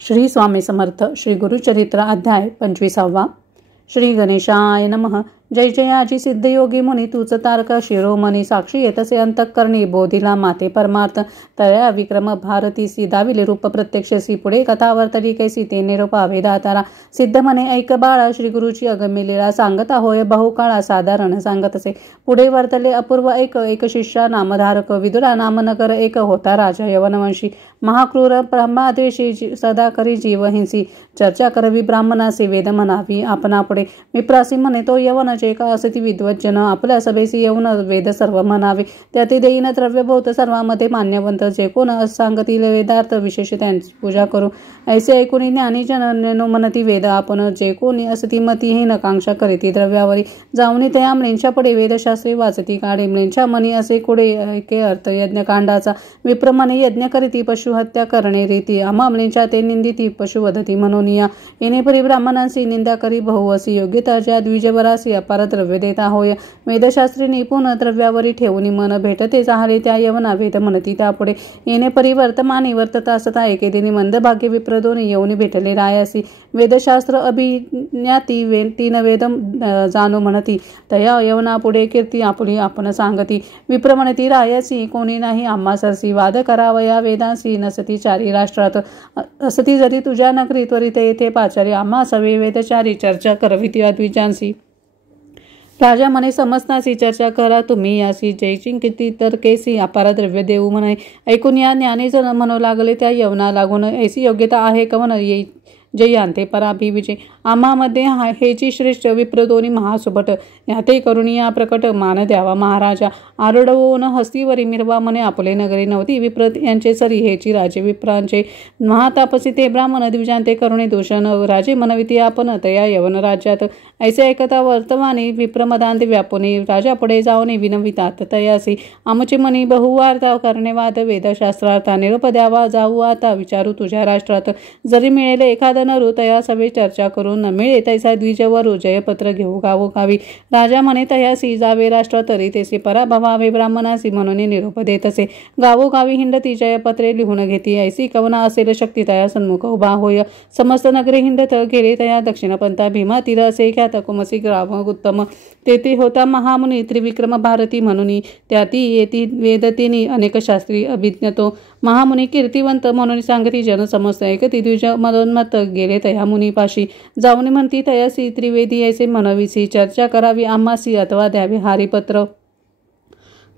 श्री स्वामी समर्थ. श्री गुरुचरित्र अध्याय 25. श्री गणेशाय नमः. जय जयाजी सिद्धयोगी मुनी तूच तारक शिरोमणी साक्षी येतसे अंतःकरणी बोधिला माते परमार्थ तया विक्रम भारतीसी दाविले रूप प्रत्यक्षसी पुढे कथा वर्तली कैसी ते निरूपा वेदातारा सिद्ध म्हणे ऐक बाळा श्री गुरुची अगमिलेला सांगता होय बहुकाळा साधारण सांगतसे पुढे वर्तले अपूर्व एक शिष्या नामधारक विदुरा नामनगर एक होता राजा यवनवंशी महाक्रूर ब्रह्माद्वेषी सदा करी जीवहिंसी चर्चा करवी ब्राह्मणासी वेद म्हणावी आपणा पुढे विप्रासी म्हणे तो यवन जे का असती विद्वज्जन आपल्या सभेसी येऊन वेद सर्व म्हणावे त्याती देईन द्रव्यभूत सर्वांमध्ये मान्यवंत जे कोण सांगतील वेदार्थ विशेष त्यांची पूजा करू ऐसे ऐकून ज्ञानी जन म्हणती वेद आपण जे कोणी असती मती नकांक्षा करीती द्रव्यावरी जाऊनी त्या म्लेंच्या पुढे वेदशास्त्री वाचती काढे म्लेंच्या मनी असे कुडे ऐके अर्थ यज्ञकांडाचा विप्रमाणे यज्ञ करीती पशुहत्या करणे रीती आम्हा म्लेंच्या ते निंदिती पशुवधती म्हणून या येणे परी ब्राह्मणांशी निंदा करी बहुवसी योग्यता ज्या द्विजवरासी अपार द्रव्य देता होय वेदशास्त्री निपुण द्रव्यावरी ठेवून मन भेटते चाहले त्या यवना वेद म्हणती त्यापुढे येणे परिवर्तमानी वर्तता असता एकेदिनी मंदभाग्य विप्रदोनी येऊन भेटले रायासी वेदशास्त्र अभिज्ञाती तीन वेद जाणो म्हणती तया यवना पुढे कीर्ती आपली आपण सांगती विप्र म्हणती रायासी कोणी नाही आम्हा सरसी वाद करावया वेदांसी नसती चारी राष्ट्रात असती जरी तुझ्या नगरी त्वरित येथे पाचारी आम्हा सवे वेदचारी चर्चा करविती द्विजांसी राजा म्हणे, समजतासी चर्चा करा तुम्ही यासी, जयचिंग किती तर केसी अपारा द्रव्य देऊ म्हणे. ऐकून या ज्ञानीजन म्हणू लागले, त्या यवना लागून ऐसी योग्यता आहे का म्हण येई जे यांते पराभिविजे. आम्हामध्ये हेची श्रेष्ठ विप्रदोनी महासुभट, याते करुणिया प्रकट मान द्यावा महाराजा. आरडवून हस्तीवरी मिरवा म्हणे आपले नगरी नव्हती विप्रत यांचे सरी, हेची राजे विप्रांचे महातापसी ते ब्राह्मण द्विजांते करुणे दूषण. राजे मनविती आपण तया यवन राज्यात, ऐसे ऐकता वर्तमानी विप्रमदांत व्यापुनी. राजा पुढे जाऊन विनवितात तयासी, आमचे मनी बहुवार्ता करणे वाद वेदशास्त्रार्था. निरोप द्यावा जाऊ आता विचारू तुझ्या राष्ट्रात, जरी मिळेल एखाद नरू तया सभे चर्चा करून, न मिळे तैसा द्विजवरू जयपत्र घेऊ गावोगावी. राजा म्हणे, तयासी जावे राष्ट्र तरी तेसे पराभवावे ब्राह्मणासी, म्हणून निरोप देत असे. गावोगावी हिंडती जयपत्रे लिहून घेती, ऐसी कवना असेल शक्ती तया सन्मुख उभा होय. समस्त नगरे हिंडत गेले तया दक्षिणपंथा, भीमा तीर असे ख्यात कुमसी ग्राम उत्तम. तेथे होता महामुनी त्रिविक्रम भारती म्हणून, त्याती येती वेदतिनी अनेक शास्त्री अभिज्ञतो. महामुनी कीर्तिवंत म्हणून सांगती जन समस्त, ऐकती द्विज मदोन्मत्त गेले तया मुनीपाशी. जाऊन म्हणती तयासी त्रिवेदी ऐसे म्हणविसी, चर्चा करावी आम्हासी अथवा द्यावे हारिपत्र.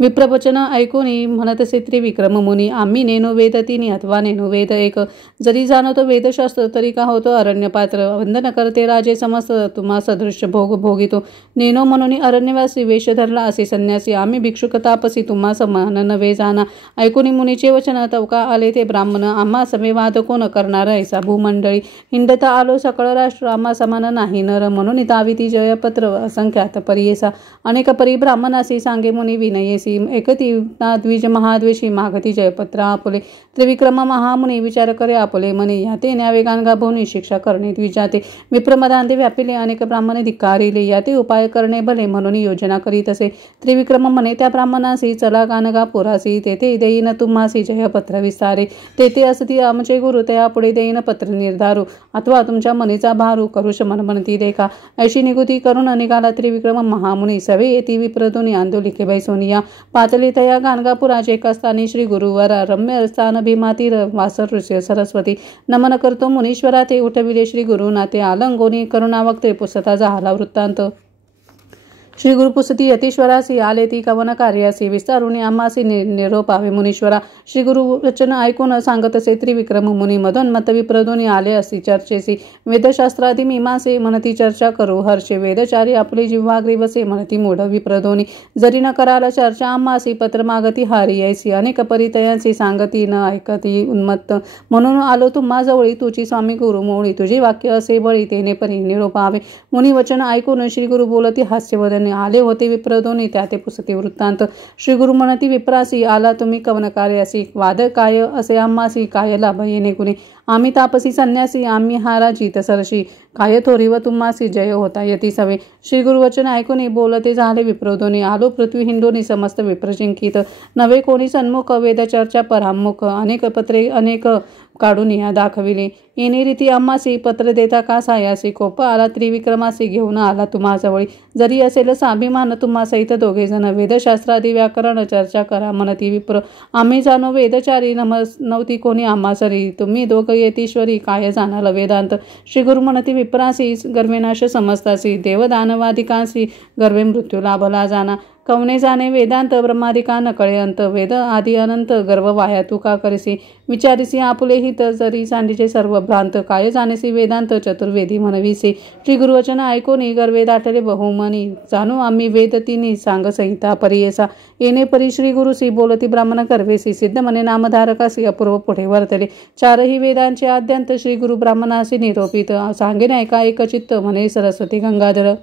विप्रवचन ऐकूनी म्हणतसे त्रिविक्रम मुनी, आम्ही नेनो वेद तिनी अथवा नेनो वेद एक. जरी जाणतो वेदशास्त्र तरी का होतो अरण्यपात्र. वंदन करते राजे समस्त तुम्हा सदृश भोग भोगितो. नेनो म्हणून अरण्यवासी वेश धरला असे संन्यासी, आम्ही भिक्षुक तापसी तुम्हा समान नवे जाना. ऐकूनी मुनीचे वचन तवका आले ते ब्राह्मण, आम्हा समे वाद कोण करणार ऐसा भूमंडळी. हिंडता आलो सकळ राष्ट्र आम्हा समान नाही नर, म्हणून ताविती जयपत्र असंख्यात परियेसा. अनेक परी ब्राह्मणासी सांगे मुनी विनयेसी. एकती द्विज महाद्वेषी मागती जयपत्र आपुले. त्रिविक्रम महामुनी विचार करे आपुले मनी, याते न्यावे गाणगा भोवनी शिक्षा करणे द्विजाते. विप्रमदांते व्यापिले अनेक ब्राह्मणे धिक्कारिले, याते उपाय करणे भले म्हणून योजना करीत असे. त्रिविक्रम म्हणे, त्या ब्राह्मणासी चला गाणगा पुरासी, तेथे देईन तुम्हासी जयपत्र विस्तारे. तेथे असती आमचे गुरु तया पुढे देईन पत्र निर्धारू, अथवा तुमच्या मनीचा भारू करुष मनमनती देखा. ऐशी निगुती करून निघाला त्रिविक्रम महामुनी, सवे येती विप्रदोनी आंदोलिके बैसोनिया. पातळी तया गाणगापुराचे एका स्थानी श्री गुरुवर, रम्य स्थान भीमातीर वासर ऋषी सरस्वती. नमन करतो मुनीश्वरा ते उठविले श्री गुरुनाथे, आलंगोनी करुणा वक्ते पुसता झाला वृत्तांत. श्री गुरुपुसती यतीश्वरासी आले ती कवन कार्यासी, विस्तारुणी आम्हासी निरोपावे मुनीश्वरा. श्री गुरु वचन ऐकून सांगत असे त्रिविक्रम मुनी, मदोन्मत्त विप्रदोनी आले असती चर्चेसी. वेदशास्त्रादी मीमासे म्हणती चर्चा करू हर्षे, वेदचारी आपली जिव्हाग्री वसे म्हणती मूढ विप्रदोनी. जरी न कराला चर्चा आम्हासी पत्र मागती हारी ऐसी, अनेक परितयांसी सांगती न ऐकती उन्मत्त. म्हणून आलो तुम्हा जवळी तुझी स्वामी गुरु मोळी, तुझे वाक्य असे बळी तेने परी निरोपावे. मुनी वचन ऐकून श्री गुरु बोलती हास्यवदने, आले होते विप्रदोनी त्याते पुसती वृत्तांत. श्री गुरु म्हणती विप्रासी, आला तुम्ही कवन कार्यासी, वाद काय असे आम्हासी काय लाभ येणे गुणे. आम्ही तापसी संन्यासी आम्ही हारा जीत सरशी, काय थोरी व तुम्हासी जय होता यती सवे. श्री गुरुवचन ऐकून बोलते झाले विप्रदोनी, आलो पृथ्वी हिंडोनी समस्त विप्रचिंकित. नवे कोणी सन्मुख वेद चर्चा परामुख, अनेक पत्रे अनेक काढून या दाखविले. येणे रीती आम्हासी पत्र देता का सायासी, कोप आला त्रिविक्रमासी घेऊन आला तुम्हा जवळी. जरी असेल स्वाभिमान तुम्हा सहित दोघे जण, वेदशास्त्रादी व्याकरण चर्चा करा म्हणती विप्र. आम्ही जाणो वेदचारी नव्हती कोणी आम्हा सरी, तुम्ही दोघ येतीश्वरी काय जाणाल वेदांत. श्री गुरु म्हणती विप्रासी, गर्वेनाश समजतासी, देवदानवादिकांसी गर्वे मृत्यू लाभला जाना. कवने जाणे वेदांत ब्रह्मादिका न कळे अंत, वेद आदी अनंत गर्व वाया तू का करीसी. विचारिसी आपुले हित जरी सांडीचे सर्व भ्रांत, काय जाणेसी वेदांत चतुर्वेदी म्हणविसी. श्री गुरुवचन ऐकोनी गर्वे दाटले बहुमनी, जाणू आम्ही वेद तिनी सांग संहिता परियेसा. येणे परी श्री गुरुसी बोलती ब्राह्मण गर्वेसी, सिद्ध म्हणे नामधारकासी अपूर्व पुढे वर्तले. चारही वेदांचे आद्यंत श्री गुरु ब्राह्मणासी निरोपित, सांगेन ऐका एकचित्त म्हणे सरस्वती गंगाधर.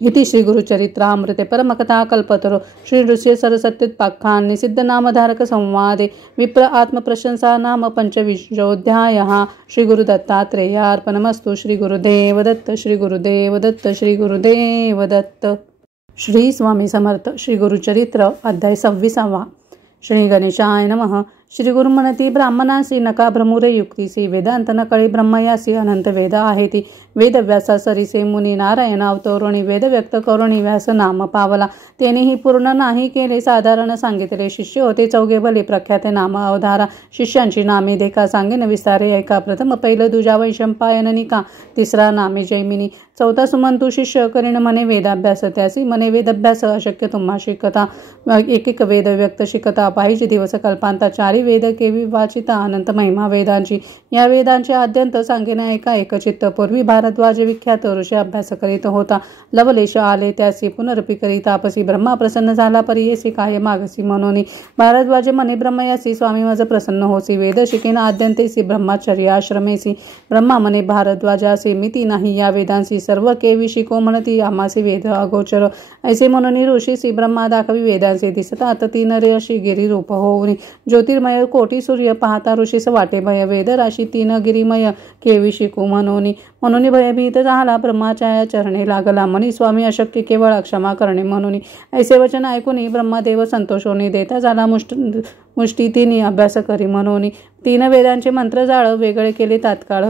इति श्री गुरुचरित्रामृते परमकथा कल्पतरो श्री ऋषि सरसत्युत्पाख्यान निषिद्ध नामधारक संवादे विप्र आत्मप्रशंसा नाम पंचविंशोऽध्यायः. श्री गुरुदत्तात्रेयार्पणमस्तु. श्री गुरुदेव दत्त. श्री गुरुदेव दत्त. श्री गुरुदेव दत्त. श्री स्वामी समर्थ. श्री गुरुचरित्र अध्याय 26. श्री गणेशाय नमः. श्री गुरु म्हणती ब्राह्मणासी नका भ्रमुरे युक्तीसी वेदांत न कळी ब्रह्मयासी अनंत वेद आहे ती वेद व्यासा सरिसे मुनी नारायण अवतरुणी वेद व्यक्त करुणी व्यास नाम पावला तेनेही पूर्ण नाही केले साधारण सांगितले शिष्य होते चौघे भले प्रख्याते नाम अवधारा शिष्यांची नामे देखा सांगेन विस्तारे ऐका प्रथम पहिलं दुजा वैशंपायन निका तिसरा नामे जैमिनी चौथा सुमंतू शिष्य करीन म्हणे वेदाभ्यास त्यासी म्हणे वेदअभ्यास अशक्य तुम्हा शिकता एक वेद व्यक्त शिकता पाहिजे दिवस कल्पांता चारी वेद केवी वाचिता अनंत महिमा वेदांची या वेदांचे आद्यंत सांगेन ऐका एकचित्त पूर्वी भारद्वाज विख्यात ऋषी अभ्यास करीत होता लवलेश आले त्यासी पुनरपी करी तापसी ब्रह्मा प्रसन्न झाला परियेसी काय मागसी म्हणून भारद्वाज म्हणे ब्रह्मयासी स्वामी माझ प्रसन्न होसी वेद शिकेन आद्यंतेसी ब्रह्मचर्य आश्रमेसी ब्रह्मा म्हणे भारद्वाजासी मिती नाही या वेदांसी सर्व केवी शिको म्हणती आमासी वेद अगोचर ऐसे म्हणून ऋषीसी ब्रह्मा दाखवी वेदांचे दिसतात तीन अशी गिरी रूप होऊन ज्योतिर्मय कोटी सूर्य पाहता ऋषीस वाटे भय वेद राशी तीन गिरिमय केवी शिकू म्हणून भयभीत झाला ब्रह्माच्या चरणे लागला म्हणी स्वामी अशक्य केवळ क्षमा करणे म्हणून ऐसे वचन ऐकून ब्रह्मदेव संतोषोनी देता झाला मुष्टी तिनी अभ्यास करी म्हणून तीन वेदांचे मंत्र जाळ वेगळे केले तात्काळ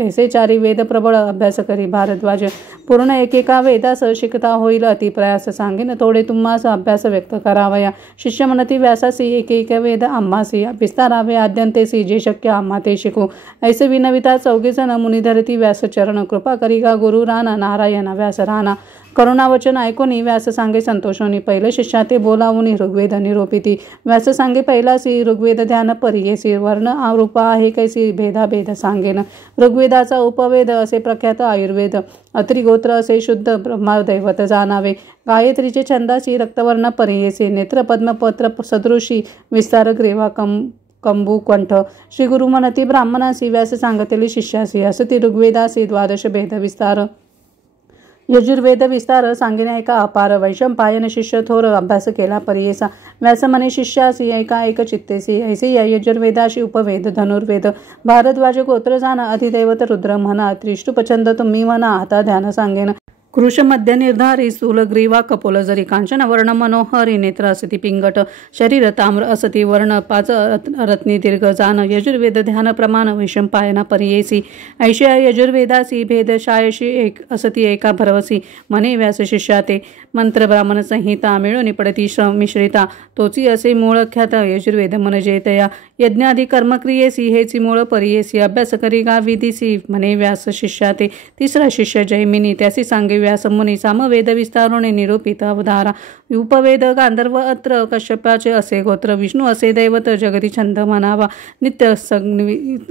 ऐसे चारी वेद प्रबळ अभ्यास करी भारद्वाज पूर्ण एकेका वेदास शिकता होईल अतिप्रयास सांगेन थोडे तुम्हास अभ्यास व्यक्त करावया शिष्य म्हणती व्यासासी एक वेद आम्हासी विस्तारावे आद्यंतेसी जे शक्य आम्हा ते शिकू ऐसे विनविता चौघेजण मुनिधरती व्यास चरण कृपा करी का गुरु राणा नारायण व्यास राणा करुणावचन ऐकून व्यास सांगे संतोषोनी पहिले शिष्या ते बोलावून ऋग्वेद निरोपिती व्यास सांगे पहिलासी ऋग्वेद ध्यान परियेसी वर्ण रूप आहे कैसी भेदाभेद सांगेन ऋग्वेदाचा उपवेद असे प्रख्यात आयुर्वेद अत्रिगोत्र असे शुद्ध ब्रह्मदैवत जाणावे गायत्रीचे छंदासी रक्तवर्ण परियेसी नेत्र पद्मपत्र सदृशी विस्तार ग्रेवा कंबू कंठ श्री गुरु म्हणती ब्राह्मणासी व्यास सांगतेली शिष्यासी असती ऋग्वेदासी द्वादश भेद विस्तार यजुर्वेद विस्तार सांगेन ऐका अपार वैशंपायन शिष्य थोर अभ्यास केला परियेसा व्यास म्हणे शिष्यासी ऐका एक चित्तेसी ऐसे या यजुर्वेदाशी उपवेद धनुर्वेद भारद्वाज गोत्र जाण अधिदैवत रुद्र म्हणा त्रिष्टुपछंद तुम्ही म्हणा आता ध्यान सांगेन कृश मध्य निर्धारी स्थूल ग्रीवा कपोल जरी कांचन वर्ण मनोहरी नेत्र असती पिंगट शरीर ताम्र असती वर्ण पाच रत्नी दीर्घ जान यजुर्वेद ध्यान प्रमाण वैशंपायना परियेसी ऐशिया यजुर्वेदासी भेद शायशी एक असती एका भरवसी म्हणे व्यास शिष्या ते मंत्र ब्राह्मण संहिता मिळून पडती मिश्रिता तोची असे मूळ ख्यात यजुर्वेद म्हणजे तया यज्ञादी कर्मक्रियेसी हेची मूळ परियेसी अभ्यास करी गा विधीसी म्हणे व्यास शिष्या ते तिसरा शिष्य जैमिनी त्यासी सांगे व्यास मुनी सामवेद विस्तारोने निरूपित अवधारा उपवेद गांधर्व अत्र कश्यपाचे असे गोत्र विष्णू असे दैवत जगती छंद म्हणावा नित्य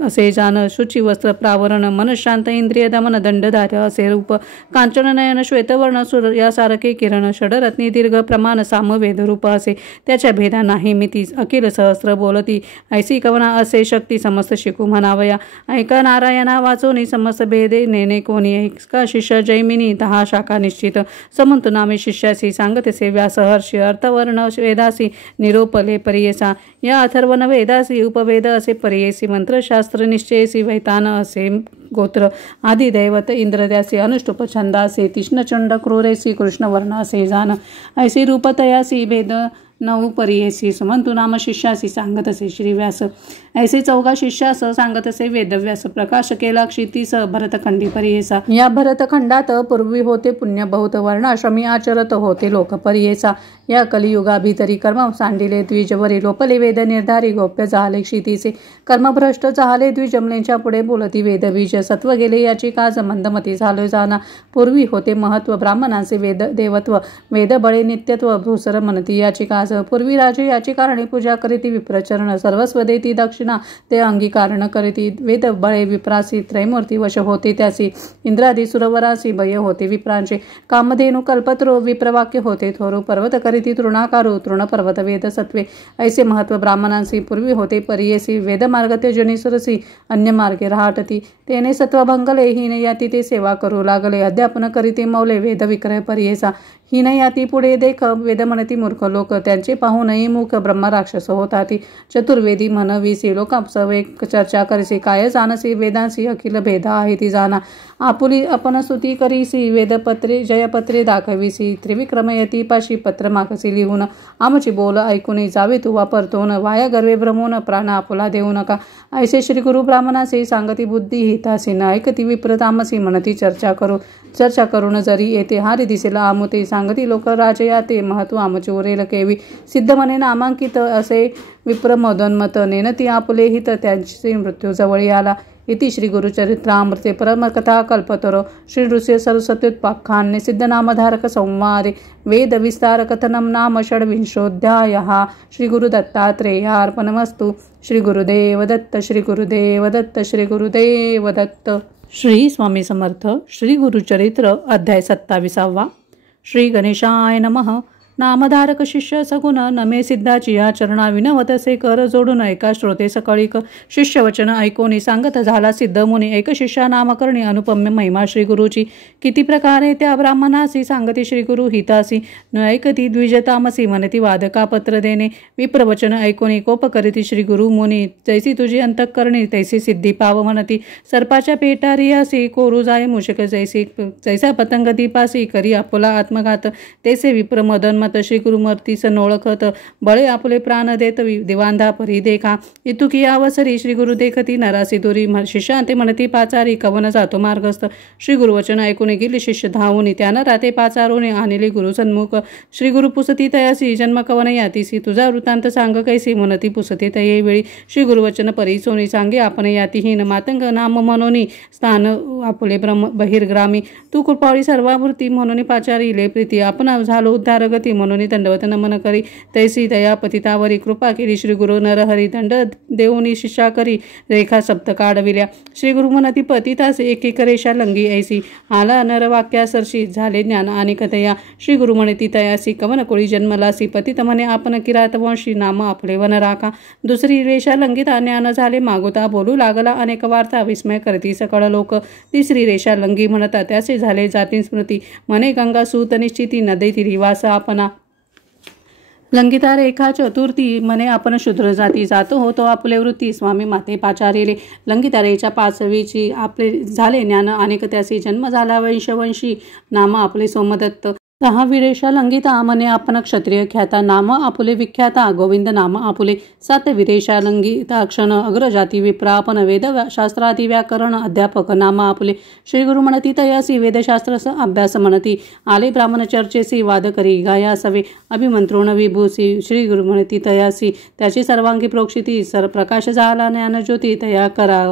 असे जान शुची वस्त्र प्रावरण मनशांत इंद्रिय दमन दंडधार्य असे रूप कांचन नयन श्वेतवर्ण सुर यासारखे किरण षडरत्नी दीर्घ प्रमाण सामवेद रूप असे त्याच्या भेदा नाही मिती अखिल सहस्र बोलती ऐसी कवना असे शक्ती समस्त शिकू म्हणावया ऐका नारायणा वाचोनी समस्त भेदे नेने कोणी ऐका शिष्य जैमिनी 10 शाखा निश्चित समंत नामे शिष्यासी सांगतसे व्यास हर्षी अर्थवर्ण वेदासी निरोपले परियेसा या अथर्वण वेदासी उपवेद असे परियेसी मंत्रशास्त्र निश्चयसी वैतान असे गोत्र आदी दैवत इंद्रद्यासी अनुष्टुप छंदासी तीक्ष्णचंड क्रूरेसी कृष्णवर्ण असे जान ऐसी रूपतयासी भेद 9 परियेसी सुमंतु नाम शिष्यासी सांगत असे श्री व्यास ऐसे 4 शिष्यास सांगत असे वेदव्यास प्रकाश केला क्षितीस भरतखंडी परियेसा या भरतखंडात पूर्वी होते पुण्य बहुत वर्णाश्रमी आचरत होते लोक परियेसा या कलियुगा भीतरी कर्म सांडिले द्विजवरी लोपले वेद निर्धारी गोप्य झाले क्षितीचे कर्मभ्रष्ट झाले द्विजमलेंच्या पुढे बोलती वेदबीज सत्व गेले याची काज मंदमती झालो जाना पूर्वी होते महत्व ब्राह्मणांचे वेद देवत्व वेद बळे नित्यत्व भूसर म्हणती याची काज पूर्वी राजे याची कारणे पूजा करीती विप्रचरण सर्वस्व देती दक्षिणा ते अंगीकारण करीती वेद बळे विप्रासी त्रैमूर्ती वश होते त्यासी इंद्रादी सुरवरासी भय होते विप्रांचे कामधेनु कल्पत्रो विप्रवाक्य होते थोरू पर्वत करीती तृणाकारो तृण पर्वत वेद सत्वे ऐसे महत्व ब्राह्मणांसी पूर्वी होते परियेसी वेद मार्ग त्यजनी सुरसी अन्य मार्गे राहटती तेने सत्व भंगले हीन याती ते सेवा करू लागले अध्यापन करीती मौले वेद विक्रय परियेसा ही नाही याती पुढे देख वेद म्हणती मूर्ख लोक, त्यांचे पाहूनही मुख ब्रह्म राक्षस होताती. चतुर्वेदी म्हणविसी लोकांसवेक चर्चा करीसी, काय जाणसी वेदांसी अखिल भेदा आहे ती जाणा. आपुली आपण स्तुती करीसी, वेदपत्रे जयपत्रे दाखविसी, त्रिविक्रमयती पाशी पत्र मागसी लिहून. आमची बोल ऐकून जावे तू वापरतोन, वाया गर्वे भ्रमून प्राण आपुला देऊ नका. ऐसे श्री गुरु ब्राह्मणासी सांगती बुद्धी हितासी, न ऐकती विप्रतामसी म्हणती चर्चा करून जरी येते हारी दिसेल आमुते. सांगती लोक राजयाते महत्व आमचे उरेल केवी, सिद्ध म्हणे नामांकित असे विप्र मदोन्मत. नेनती आपुले हित त्यांची मृत्यू जवळी आला. इति श्री गुरुचरित्रामृते परमकथा कल्पतरो श्री नृसिंह सरस्वत्युत्पाख्याने सिद्धनामधारक संवादे वेद विस्तार कथनम नाम षड्विंशोऽध्यायः. श्री गुरुदत्तात्रेयार्पणमस्तु. श्री गुरुदेव दत्त. श्री गुरुदेव दत्त. श्री गुरुदेव दत्त. श्री स्वामी समर्थ. श्री गुरुचरित्र अध्याय 27. श्री गणेशाय नमः. नामधारक शिष्य सगुण नमे सिद्धाची या चरणा विनवतसे कर जोडून ऐका श्रोते सकळीक. शिष्य वचन ऐकोनी सांगत झाला सिद्ध मुनी, एक शिष्या नामकरणी अनुपम्य महिमा श्री गुरुची. किती प्रकारे त्या ब्राह्मणासी सांगती श्री गुरु हितासी, न ऐकती द्विजतामसी म्हणती वादका पत्र देणे. विप्रवचन ऐकोनी कोप करीती श्री गुरु मुनी, जैसी तुझी अंतःकरणी तैसी सिद्धी पाव म्हणती. सर्पाच्या पेटारियासी कोरू जाय मुशक, जैसा पतंग दीपासी करी आपुला आत्मघात. तेसे विप्र मदन मत श्री गुरुमूर्तीस नोळखत, बळे आपले प्राण देत दिवांधा परी देखा. इतुकी अवसरी श्री गुरु देखती नरासी दुरी, शिष्यांते म्हणती पाचारी कवन जातो मार्गस्थ. श्री गुरुवचन ऐकून गेली शिष्य धावून, त्यानं राते पाचारोने आणले गुरु सन्मुख. श्री गुरु पुसती तयासी जन्म कवन यातीसी, तुझा वृत्तांत सांग कैसी म्हणती पुसते तये वेळी. श्री गुरुवचन परिसोनी सांगे आपण यातीहीन, मातंग नाम म्हणोनी स्थान आपले ब्रह्म बहिर्ग्रामी. तू कृपाळी सर्वावृत्ती म्हणून पाचारीले प्रीती, आपण झालो उद्धारगती म्हणून दंडवत नमन करी. तैसी दया पतितावरी कृपा केली श्री गुरु नरहरी, दंड देऊनी शिष्या करी रेखा सप्त काढविल्या. श्री गुरु म्हणती पतितास एक एक रेषा लंगी ऐसी, आला नर वाक्यासरशी झाले ज्ञान आणि कथया. श्री गुरु म्हणती तयासी कवन कोळी जन्मलासी, पतित म्हणे आपण किरात वंशी नाम आपले वन राखा. दुसरी रेषा लंगिता ज्ञान झाले मागोता, बोलू लागला अनेक वार्ता विस्मय करती सकळ लोक. तिसरी रेषा लंगी म्हणता त्याचे झाले जाती स्मृती, म्हणे गंगा सूत निश्चिती नदीतील निवास आपणा. लंगिता रेखा चतुर्थी म्हणे आपण शूद्र जाती, जातो होतो आपले वृत्ती स्वामी माते पाचारिले. लंगिता रेषा पाचवीची आपले झाले ज्ञान अनेक त्यासी, जन्म झाला वंशवंशी नाम आपले सोमदत्त. 6वी रेषा लंगिता म्हणे आपण क्षत्रिय ख्याता, नाम आपुले विख्याता गोविंद नाम आपुले. 7वी रेषा लंगिता क्षण अग्रजाती विप्रा, आपण वेदशास्त्रादी व्याकरण अध्यापक नाम आपुले. श्री गुरु म्हणती तयासी वेदशास्त्र अभ्यास म्हणती, आले ब्राह्मण चर्चेसी वाद करी गायासवे. अभिमंत्रुण विभूसी श्री गुरु म्हणती तयासी, त्याची सर्वांगी प्रोक्षिती प्रकाश झाला ज्ञानज्योती तया करा.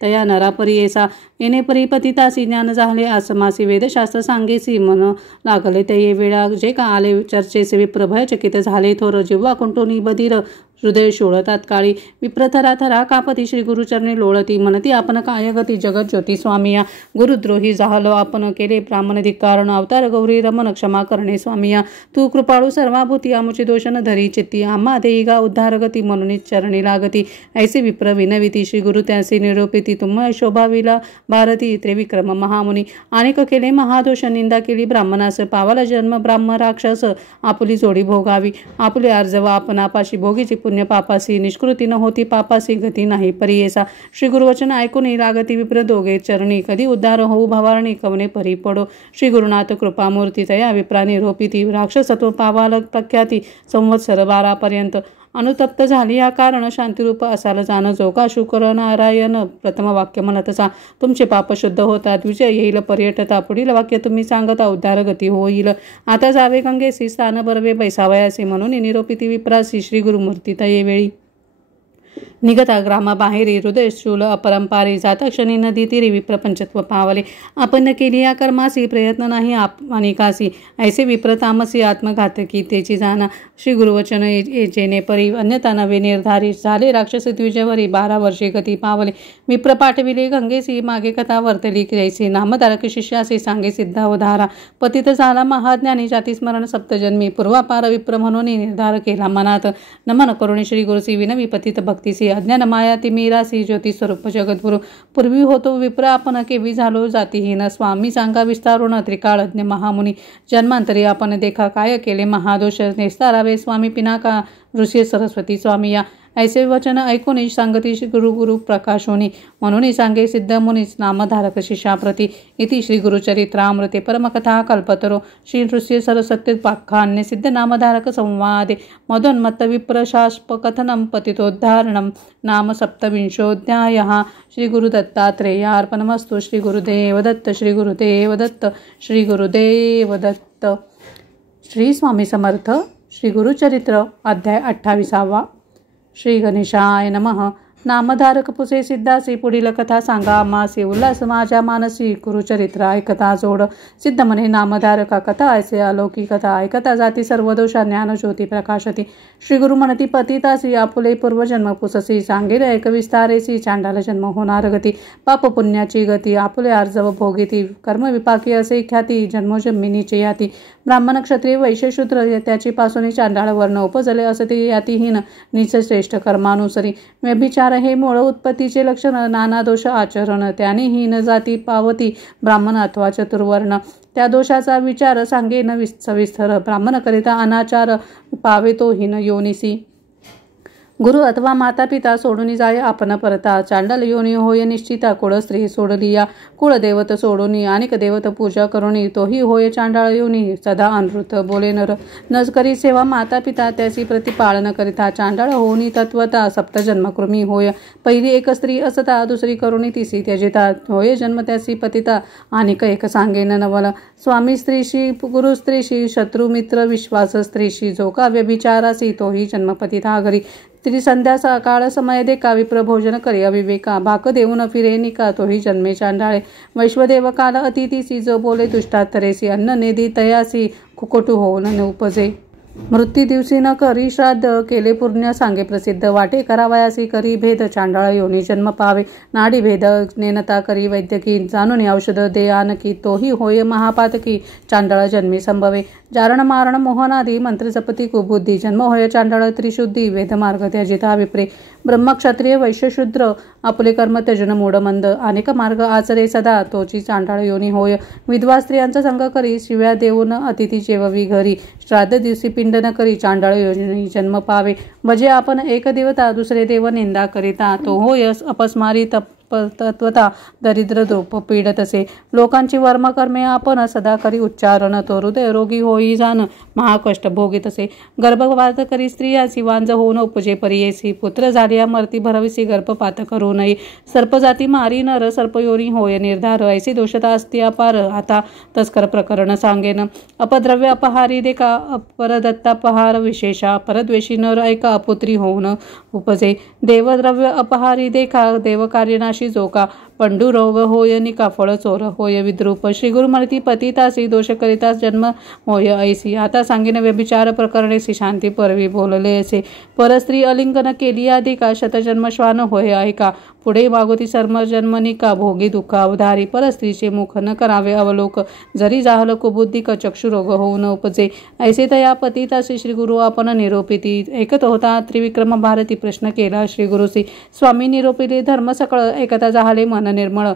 तया नरापरी येसा येणे परिपतितासी, ज्ञान झाले आसमासी वेदशास्त्र सांगेसी मन लागले ते वेळा. जे का आले चर्चेसे विप्र भयचकित झाले थोर, जिव्हा कुंटोनी बधीर हृदय शोळतात काळी. विप्र थरा थरा कापती श्री गुरुचरणी लोळती, म्हणती आपण कायगती जगत ज्योती स्वामिया. गुरुद्रोही झालो आपण केले ब्राह्मण धिक्कारण, अवतार गौरी रमण क्षमा करणे स्वामिया. तू कृपाळू सर्वाभूती आमुचे दोषण धरी चित्ती, आम्हा देई गा उद्धारगती म्हणून चरणी लागती. ऐसे विप्र विनविती श्री गुरु त्यासी निरोपिती, तुम शोभाविला भारती त्रिविक्रम महामुनी. अनेक केले महादोष निंदा केली ब्राह्मणास, पावाला जन्म ब्राह्म राक्षस आपली जोडी भोगावी. आपले अर्जवा आपणापाशी भोगीची पुण्य पापासी, निष्कृती न होती पापासी गती नाही परियेसा. श्री गुरुवचन ऐकून लागती विप्र दोघे चरणी, कधी उद्धार होऊ भवारणी कवने परी पडो. श्री गुरुनाथ कृपामूर्ती तया विप्राने रोपिती, राक्षसत्व पावाल प्रख्याती संवत्सर 12 पर्यंत. अनुतप्त झाली या कारण शांतिरूप असाल जाण, जो का शुकर नारायण प्रथम वाक्य म्हणतसा. तुमचे पाप शुद्ध होतात विजय येईल पर्यटता, पुढील वाक्य तुम्ही सांगता उद्धार गती होईल. आता जावे गंगेसी स्थान बरवे बैसावयासी, म्हणून निरोपिती विप्रासी श्री गुरुमूर्ती तये वेळी. निगता ग्रामाबाहेरी हृदय शूल अपरंपारी, जाता क्षणी नदी तीरी विप्रपंचत्व पावले. आपण केली या कर्मासी प्रयत्न नाही अनेकासी, ऐसे विप्रतामसी आत्मघातकी तेची जाणा. श्री गुरुवचन जेने परी अन्यथा नवे निर्धारी, झाले राक्षस द्विजवरी 12 वर्षे गती पावले. विप्र पाठविले गंगेसी मागे कथा वर्तली जैसी, नामधारक शिष्यासी सांगे सिद्धावधारा. पतित झाला महाज्ञानी जातीस्मरण सप्तजन्मी, पूर्वापार विप्र म्हणून निर्धार केला मनात. नमन करुणी श्री गुरुसी विनवी पतित भक्तीसी ज्योती अज्ञान माया तिमिरासी ज्योती स्वरूप जगद्गुरु पूर्वी होतो विप्र आपण केवी झालो जातीहीन स्वामी सांगा विस्तारून त्रिकाळज्ञ महामुनी जन्मांतरी आपण देखा काय केले महादोष नेस्तारावे स्वामी पिनाका ऋषी सरस्वती स्वामी या ऐसे वचन ऐकून सांगती गुरु गुरु प्रकाशोनी म्हणून सांगे सिद्ध मुनीच नामधारक शिष्याप्रती इति श्री गुरुचरित्रामृते परमकथा कल्पतरो श्री नृसिंह सरस्वती पाख्यान्य सिद्ध नामधारक संवादे मदोन्मत्त विप्रशास्प कथनं पतितोद्धारणं नाम सप्तविंशोऽध्यायः श्री गुरुदत्तात्रेयार्पणमस्तु श्री गुरुदेव दत्त श्री गुरुदेव दत्त श्री गुरुदेव दत्त. श्री स्वामी समर्थ. श्री गुरुचरित्र अध्याय 28. श्री गणेशाय नमः. नामधारक पुसे सिद्धासी पुढील कथा सांगा मासी उल्हास माझ्या मानसी गुरुचरित्र ऐकता जोड. सिद्ध म्हणे नामधारका कथा ऐसे अलौकिक कथा ऐकता जाती सर्व दोषा ज्ञान ज्योती प्रकाशती. श्री गुरु म्हणती पतितासी आपुले पूर्वजन्म पुससी सांगेल ऐक विस्तारेसी चांडाल जन्म होणार गती पाप पुण्याची गती आपुले आर्जव भोगीती कर्म विपाकी असे ख्याती जन्मोजन्मिनीचे याती ब्राह्मण क्षत्रिय वैश्य शूद्र त्याची पासून चांडाळ वर्ण उपजले असते यातीहीन नीच श्रेष्ठ कर्मानुसरी व्यभिचार हे मूळ उत्पत्तीचे लक्षण नाना दोष आचरण त्याने हीन जाती पावती ब्राह्मण अथवा चतुर्वर्ण त्या दोषाचा विचार सांगेन सविस्तर ब्राह्मण करिता अनाचार पावे तो हीन योनिसी गुरु अथवा माता पिता सोडून जाय आपण परता चांडल योनी होय निश्चिता कुळ स्त्री सोडलिया कुळदेवत सोडून अनेक देवत पूजा करुणी तोही होय चांडाळ योनी सदा अनृत बोले नर नज करी सेवा माता पिता त्याची प्रतिपालन करिता चांडाळ होनी तत्वता सप्तजन्मकृमी होय पहिली एक स्त्री असता दुसरी करुणी तिसी त्यजिता होय जन्म त्याची पतिता अनेक एक सांगेन नवल स्वामी स्त्रीशी गुरु स्त्रीशी शत्रु मित्र विश्वास स्त्रीशी जो का व्यभिचारासी तोही जन्मपतिता घरी त्रिसंध्या सकाळ समय देखा विप्र भोजन करी अविवेका भाक देऊन फिरे निका तोही जन्मे चांडाळे वैश्वदेव काल अतिथीसी जो बोले दुष्टातरेसी अन्न नेदी तयासी कुकोटू होऊन न उपजे मृत्यू दिवशी न करी श्राद्ध केले पुण्य सांगे प्रसिद्ध वाटे करावयासी करी भेद चांडाळ योनी जन्म पावे नाडी भेद नेनता करी वैद्यकी जाणून औषध दे आणकी तोही होय महापातकी चांडाळ जन्मी संभवे जारण मारण मोहनादी मंत्र जपती कुबुद्धी जन्म होय चांडाळ त्रिशुद्धी वेदमार्ग त्याजिता विप्रे ब्रह्म क्षत्रिय वैश्य शूद्र आपले कर्म त्यजन मूढमंद अनेक मार्ग आचरे सदा तोची चांडाळ योनी होय विधवा स्त्रियांचा संग करी शिव्या देऊन अतिथी जेववी घरी श्राद्ध दिवशी पिंड न करी चांडाळ योनी जन्म पावे भजे आपण एक देवता दुसरे देव निंदा करिता तो होय अपस्मारी तत्वता दरिद्र द्रोप पीडत असे लोकांची वर्मकर्मे आपण सदा करी उच्चारण तो हृदय रोगी होई जाण महाकष्ट भोगीत असे गर्भपात करी स्त्रियासी वांज होऊन उपजे परियेसी पुत्र झालिया मरती भरविसी गर्भपात करू नये सर्पजाती मारी नर सर्पयोनी होय निर्धार ऐसी दोषता असती अपार आता तस्कर प्रकरण सांगेन अपद्रव्य अपहारी देखा अपरदत्तापहार विशेषा परद्वेषी नर ऐका अपुत्री होऊन उपजे देवद्रव्य अपहारी देखा देवकार्यना जोका पंडू रोग होय निका फळ चोर होय विद्रूप श्री गुरुमूर्ती पतितासी दोष करितास जन्म होय ऐसी आता सांगिन व्यभिचार प्रकरणे शांती परवी बोलले असे परस्त्री अलिंगन केली आधी का शतजन्म श्वान होय ऐका पुढे मागोती सर्म जन्मनिका भोगी दुःख अवधारी परस्त्रीचे मुख न करावे अवलोक जरी जाहल कुबुद्धी क चक्षुरोग होऊ न उपजे ऐसे तया पतितासी श्री गुरु आपण निरोपिती ऐकत होता त्रिविक्रम भारती प्रश्न केला श्री गुरुसी स्वामी निरोपिले धर्म सकळ ऐकता जाहले मन निर्मळ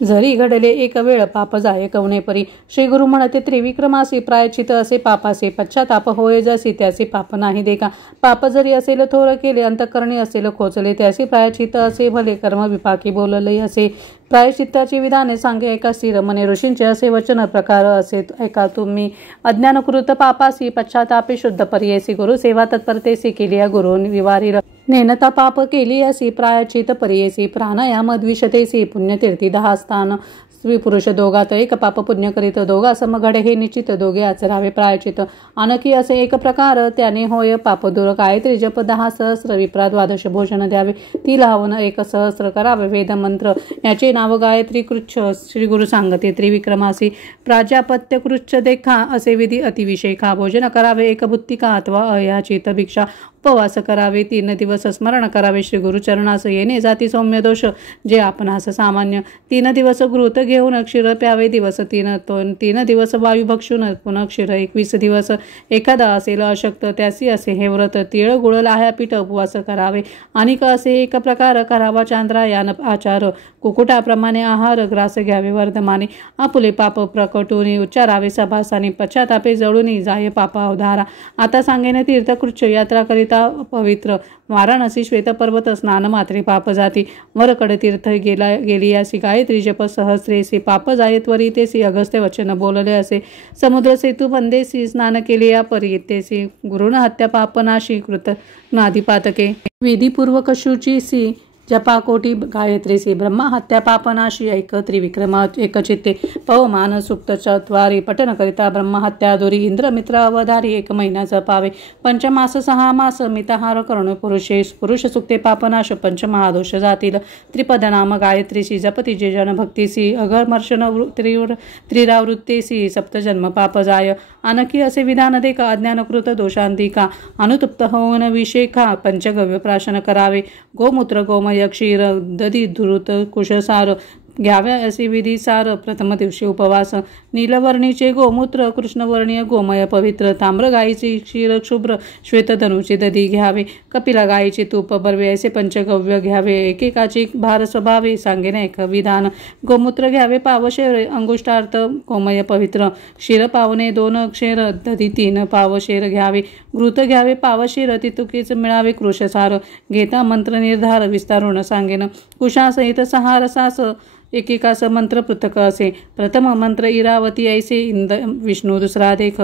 जरी घडले एक वेळ पाप जाय कवणे परी श्री गुरु म्हणते त्रिविक्रमासी प्रायचित असे पापासे पश्चाताप होय जसी त्याचे पाप नाही देखा पाप जरी असेल थोर केले अंतकरणी असेल खोचले त्याचे प्रायचित असे भले कर्म विपाकी बोलले असे प्रायश्चित्ताची विधाने सांगे ऐका स्थिर मने ऋषींचे असे वचन प्रकार असे ऐका तुम्ही अज्ञानकृत पापासी पश्चातापे शुद्ध पर्येसी गुरु सेवा तत्परतेसी केली गुरु विवारी नेनता पाप केली असी प्रायचित पर्येसी प्राणायाम द्विशतेसी पुण्यतीर्थी 10 स्थान स्त्री पुरुष दोघात एक पाप पुण्य करीत दोघा समघडे हे निश्चित दोघे आचरावे प्रायचित आणखी असे एक प्रकार त्याने होय पाप दूर गायत्री जप 10 सहस्र विप्रा द्वादश भोजन द्यावे ती लावण 1 सहस्र करावे वेद मंत्र याचे नाव गायत्री कृच्छ श्री गुरु सांगते त्रिविक्रमासी प्राजापत्य कृच्छ देखा असे विधी अतिविषय खा भोजन करावे एक बुत्तिका अथवा अयाचित भिक्षा उपवास करावे, 3 दिवस स्मरण करावे, श्री गुरुचरणास येणे जाती सौम्य दोष जे आपणास सामान्य, 3 दिवस घृत घेऊन क्षीर प्यावे, दिवस 3 दिवस वायू भक्षून पुन्हा क्षीर, 21 दिवस एखादा असेल अशक्त त्यासी असे हे व्रत, तीळ गुळ लाह्या पीठ उपवास करावे, अनिक असे एक प्रकार करावा, चांद्रायान आचार, कुकुटाप्रमाणे आहार ग्रास घ्यावे, वर्धमाने आपुले पाप प्रकटून उच्चारावे, सभासानी पश्चातापे जळून जाय पापा उधारा. आता सांगेन तीर्थकृच्य यात्रा करिता पवित्र वाराणसी श्वेतपर्वत स्नान मात्रे पाप जाती, वरकड तीर्थ गेलियासी गायत्री जप सहस्रेसी, पाप जाये त्वरितेसी अगस्त्य वचन बोलले असे, समुद्र सेतू बंदेसी स्नान केले या परियतेसी, गुरुण हत्या पापनाशी कृत नादिपातके, विधीपूर्वक शुचीसी जपाकोटी गायत्रीसी, ब्रह्मा हत्या पापनाशी ऐक त्रिविक्रम एकचित्ते, पवमान सुक्त चत्वारी पठन करिता ब्रह्महत्या दोरी, इंद्र मित्र अवधारी 1 महिना जपावे, पंचमास 6 मास मिताहार करण पुरुष सुक्ते पापनाश, पंचमहादोष जातील, त्रिपद नाम गायत्रीसी जपती जे जन भक्तीसी, अघर्मर्शन त्रिरावृत्तेसी, सप्तजन्म पाप जाय, अनकी असे विधान दे का, अज्ञानकृत दोषांतिका, अनुतप्त होऊन विषेखा, पंचगव्य प्राशन करावे, गोमूत्र गोमय क्षीर दधी धृत कुशसार घ्याव्या असे विधी सार, प्रथम दिवशी उपवास, नीलवर्णीचे गोमूत्र, कृष्णवर्णीय गोमय पवित्र, ताम्र गायीचे क्षीर शुभ्र, श्वेतधनुचे दधी घ्यावे, कपिला गायीचे तूप बर्वे असे पंचगव्य घ्यावे, एकेकाचे भार स्वभावे, सांगेन एक विधान, गोमूत्र घ्यावे पावशेर, अंगुष्ठार्थ गोमय पवित्र, क्षीर पावणे 2 अक्षर, दधी 3 पावशेर घ्यावे, घृत घ्यावे पावशेर, तितुकेच मिळावे कृशसार, घेता मंत्र निर्धार विस्तारून सांगेन, कुशासहित 6 रसास एकेकास मंत्र पृथक असे, प्रथम मंत्र इरावती ऐसे इंद विष्णू, दुसरा देख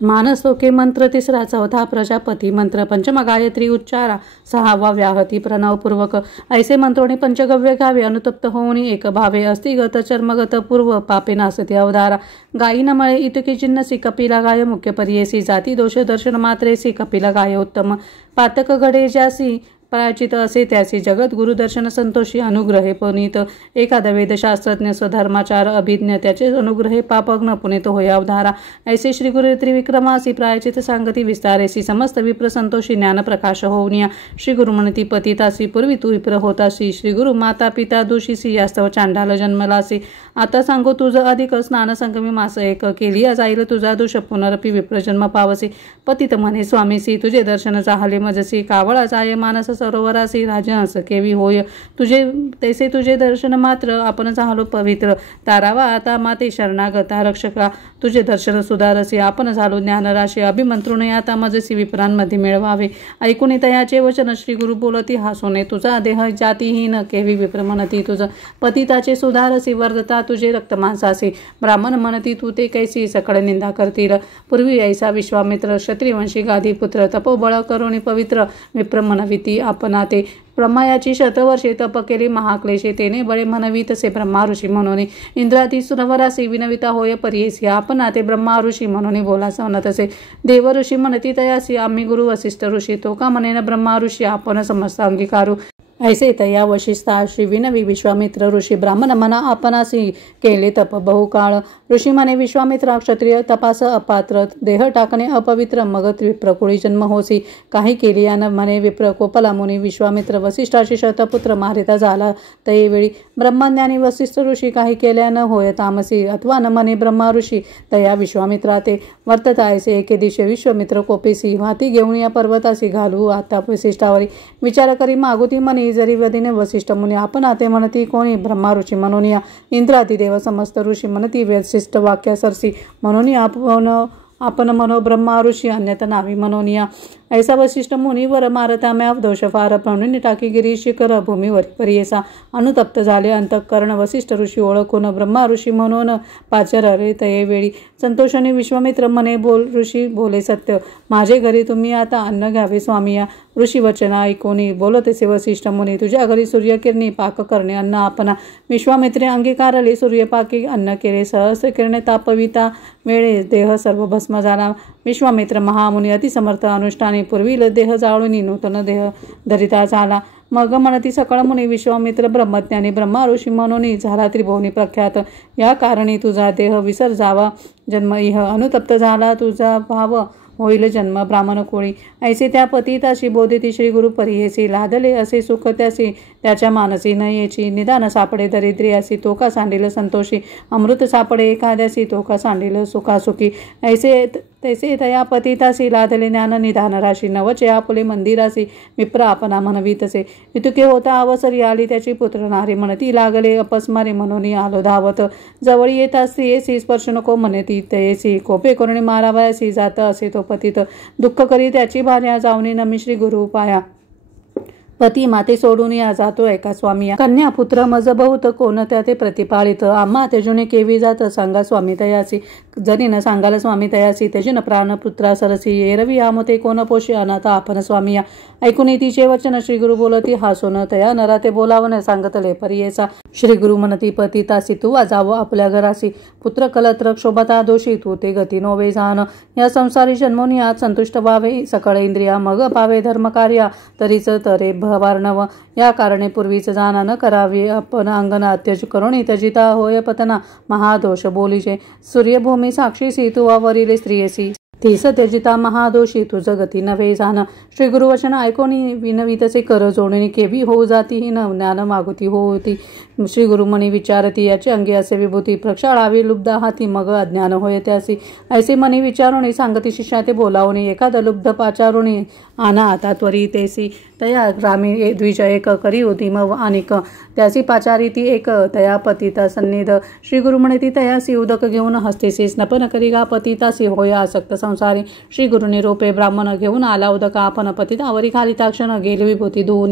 मानसोके मंत्र, तिसरा चौथा प्रजापती मंत्र, पंचम गायत्री उच्चारा, 6वा व्याहती प्रणवपूर्वक, ऐसे मंत्रोने पंचगव्य घ्यावे, अनुतप्त होऊनी एक भावे, अस्थिगत चर्मगत पूर्व पापे नासती अवधारा, गायी न मळे इतके चिन्हसी, कपिला गाय मुख्य पर्येसी, जाती दोष दर्शन मात्रेसी, कपिला गाय उत्तम, पातक घडे ज्यासी प्रायचित असे त्यासी, जगत गुरुदर्शन संतोषी, अनुग्रहे पुनीत, एखादा वेदशास्त्रज्ञ स्वधर्माचार अभिज्ञ, त्याचे अनुग्रहे पापग्न पुनीत होय अवधारा, ऐसे श्री गुरु त्रिविक्रमासी, प्रायचित सांगती विस्तारेसी, समस्त विप्र संतोषी, ज्ञान प्रकाश होऊनिया, श्री गुरु म्हणती पतितासी, पूर्वी तू विप्र होतासी, श्री गुरु माता पिता दोषीसी, यास्तव चांडाल जन्मलासी, आता सांगो तुझ अधिक स्नान संगमी मास 1 केलिया जाईल तुझा दोष, पुनरपी विप्र जन्म पावसी, पतित म्हणे स्वामीसी, तुझे दर्शन चाहले मजसी, कावळा जाय मानस सरोवरासी, राजहंस केवी होय तुझे, तैसे तुझे दर्शन मात्र आपण झालो पवित्र, तारावा आता माते शरणागता रक्षका, तुझे दर्शन सुधारसी, आपण झालो ज्ञानराशी, अभिमंत्रुने आता मजसी विप्रांमध्ये मिळवावे, ऐकून तयाचे वचन श्री गुरु बोलती हासोने, तुझा देह जातीहीन केवी विप्र म्हणती, तुझ पतिताचे सुधारसी, वर्धता तुझे रक्तमांसासी, ब्राह्मण म्हणती तू ते कैसी, सकळ निंदा करतील, पूर्वी ऐसा विश्वामित्र, क्षत्रिवंशी गादीपुत्र, तपोबळ करुणी पवित्र, विप्र म्हणविती आपणा ते, ब्रह्मायाची शतवर्षे तप केली महाक्लेशे, तेने बळे म्हणवी तसे ब्रह्मा ऋषी म्हणून, इंद्रादी सुरवरासी विनविता होय पर्येसी, आपण ते ब्रह्मा ऋषी म्हणून बोला सवन तसे, देव ऋषी म्हणती तयासी, आम्ही गुरु वसिष्ठ ऋषी, तो का म्हणेन ब्रह्मा ऋषी, आपण समस्त अंगीकारू, ऐसे तया वशिष्ठा श्री विनवी विश्वामित्र ऋषी, ब्राह्मण म्हणा आपणासी केले तप बहुकाळ, ऋषी म्हणे विश्वामित्रा, क्षत्रिय तपास अपात्र, देह टाकणे अपवित्र, मग विप्रकुळी जन्म होसी, काही केली यान म्हणे विप्र कोपला मुनी, विश्वामित्र वसिष्ठाची शतपुत्र मारिता झाला तयेवेळी, ब्रह्मज्ञानी वसिष्ठ ऋषी काही केल्यानं होय तामसी, अथवा न म्हणे ब्रह्मा ऋषी, तया विश्वामित्रा ते वर्तता ऐसे, एके दिवशी विश्वामित्र कोपेसी, हाती घेऊन या पर्वतासी घालू आता वसिष्ठावरी, विचार करी मागुती म्हणे जरी वदीने वसिष्ठ मुनी, आपण आते म्हणती कोणी ब्रह्मा ऋषी म्हणून या, इंद्रादी देव समस्त ऋषी म्हणती वसिष्ठ वाक्या सरसी, म्हणून आपण म्हणो ब्रह्मा ऋषी, अन्यथा नावी म्हणून या, ऐसा वशिष्ठ मुनीवर मारता म्याव दोष फार, म्हणून टाकी गिरी शिखर भूमीवर परियेसा, अनुतप्त झाले अंतःकरण, वसिष्ठ ऋषी ओळखून ब्रह्मा ऋषी म्हणून पाचर रे तये वेळी, संतोषाने विश्वामित्र म्हणे बोल ऋषी बोले सत्य, माझे घरी तुम्ही आता अन्न घ्यावे स्वामी या, ऋषी वचन ऐकोनी बोलतसे वसिष्ठ मुनी, तुझ्या घरी सूर्यकिरणी पाक करणे अन्न आपणा, विश्वामित्रे अंगीकारले सूर्यपाकी अन्न केले, सहस्र किरणे तापविता वेळे देह सर्व भस्म झाला, विश्वामित्र महामुनी अतिसमर्थ अनुष्ठानी, पूर्वील देह जाळून नूतन देह धरिता झाला, मग म्हणती सकळ मुनी, विश्वामित्र ब्रह्मज्ञानी ब्रह्मा ऋषी म्हणून झाला त्रिभुवनी प्रख्यात, या कारणी तुझा देह विसर जावा जन्म इह, अनुतप्त झाला तुझा भाव होईल जन्म ब्राह्मण कोळी. ऐसे त्या पतिताशी बोधिती श्री गुरु परियेसी. लादले असे सुख त्यासी त्याच्या मानसी नयेची. निदान सापडे दरिद्रियासी तो का सांडिल संतोषी. अमृत सापडे एखाद्यासी तो का सांडिल सुखासुखी. ऐसे तैसे तया पतितासी लादले ज्ञान निधान राशी. नवचे आपुले मंदिरासी विप्र आपणा म्हणवीतसे. इतुके होता अवसरी आली त्याची पुत्र नारी. म्हणती लागले अपस्मारी म्हणून आलो धावत. जवळ येता स्त्रियेसी स्पर्श नको म्हणती तयेसी. कोपे करुणी मारावयासी जात असे तो पतित. दुःख करी त्याची भार्या जाऊनी नमी श्री गुरु पाया. पती माते सोडून या जातो एका स्वामिया. कन्या पुत्र मज बहुत कोणत्या ते प्रतिपाळित. आम्हा तेजुने केवी जात सांगा स्वामी तयासी. जरी न सांगाल स्वामी तयासी तेजन प्राण पुत्रा सरसी. एरवी आमते कोण पोषी अनाथ आपण स्वामिया. ऐकून तिचे वचन श्री गुरु बोलती हासून तया नरा ते बोलावन सांगतले परियेचा. श्री गुरु म्हणती पतितासी तू जावं आपल्या घरासी. पुत्र कलत्र क्षोभता दोषी तू ते गती नोवे जाण. या संसारी जन्मोनी आत संतुष्ट व्हावे सकळ इंद्रिया. मग पावे धर्म कार्या तरीच तरे भवार्णव. या कारणे पूर्वीच जाणा न करावी आपण अंगना. त्यज करुणी त्यजिता होय पतना महादोष बोलीचे. सूर्यभूमी साक्षीसी तू वरिले स्त्रियेसी. तीस त्यजिता महादोषी तुझ गती नव्हे जाण. श्री गुरुवचन ऐकोनी विनवितसे कर जोडणी. केवी होऊ जाती ही न ज्ञान मागुती होती. श्री गुरु म्हणी विचारती याची अंगी असे विभूती. प्रक्षाळावी लुब्ध हाती मग अज्ञान होय त्यासी. ऐसे म्हणी विचारुणी सांगती शिष्या ते बोलावणी. एखाद लुब्ध पाचारुणी आना आता त्वरितेसी. तया ग्रामी द्विज एक करी होती मग अनिक. त्यासी पाचारी ती एक तया पतिता सन्निध. श्री गुरु म्हणे ती तयासी उदक घेऊन हस्तेसी. स्नपन करी गा पतितासी होय आसक्त संसारी. श्री गुरुने रोपे ब्राह्मण घेऊन आला उदक आपण पतितावरी खाली ताक्षण गेले विभूती धुवून.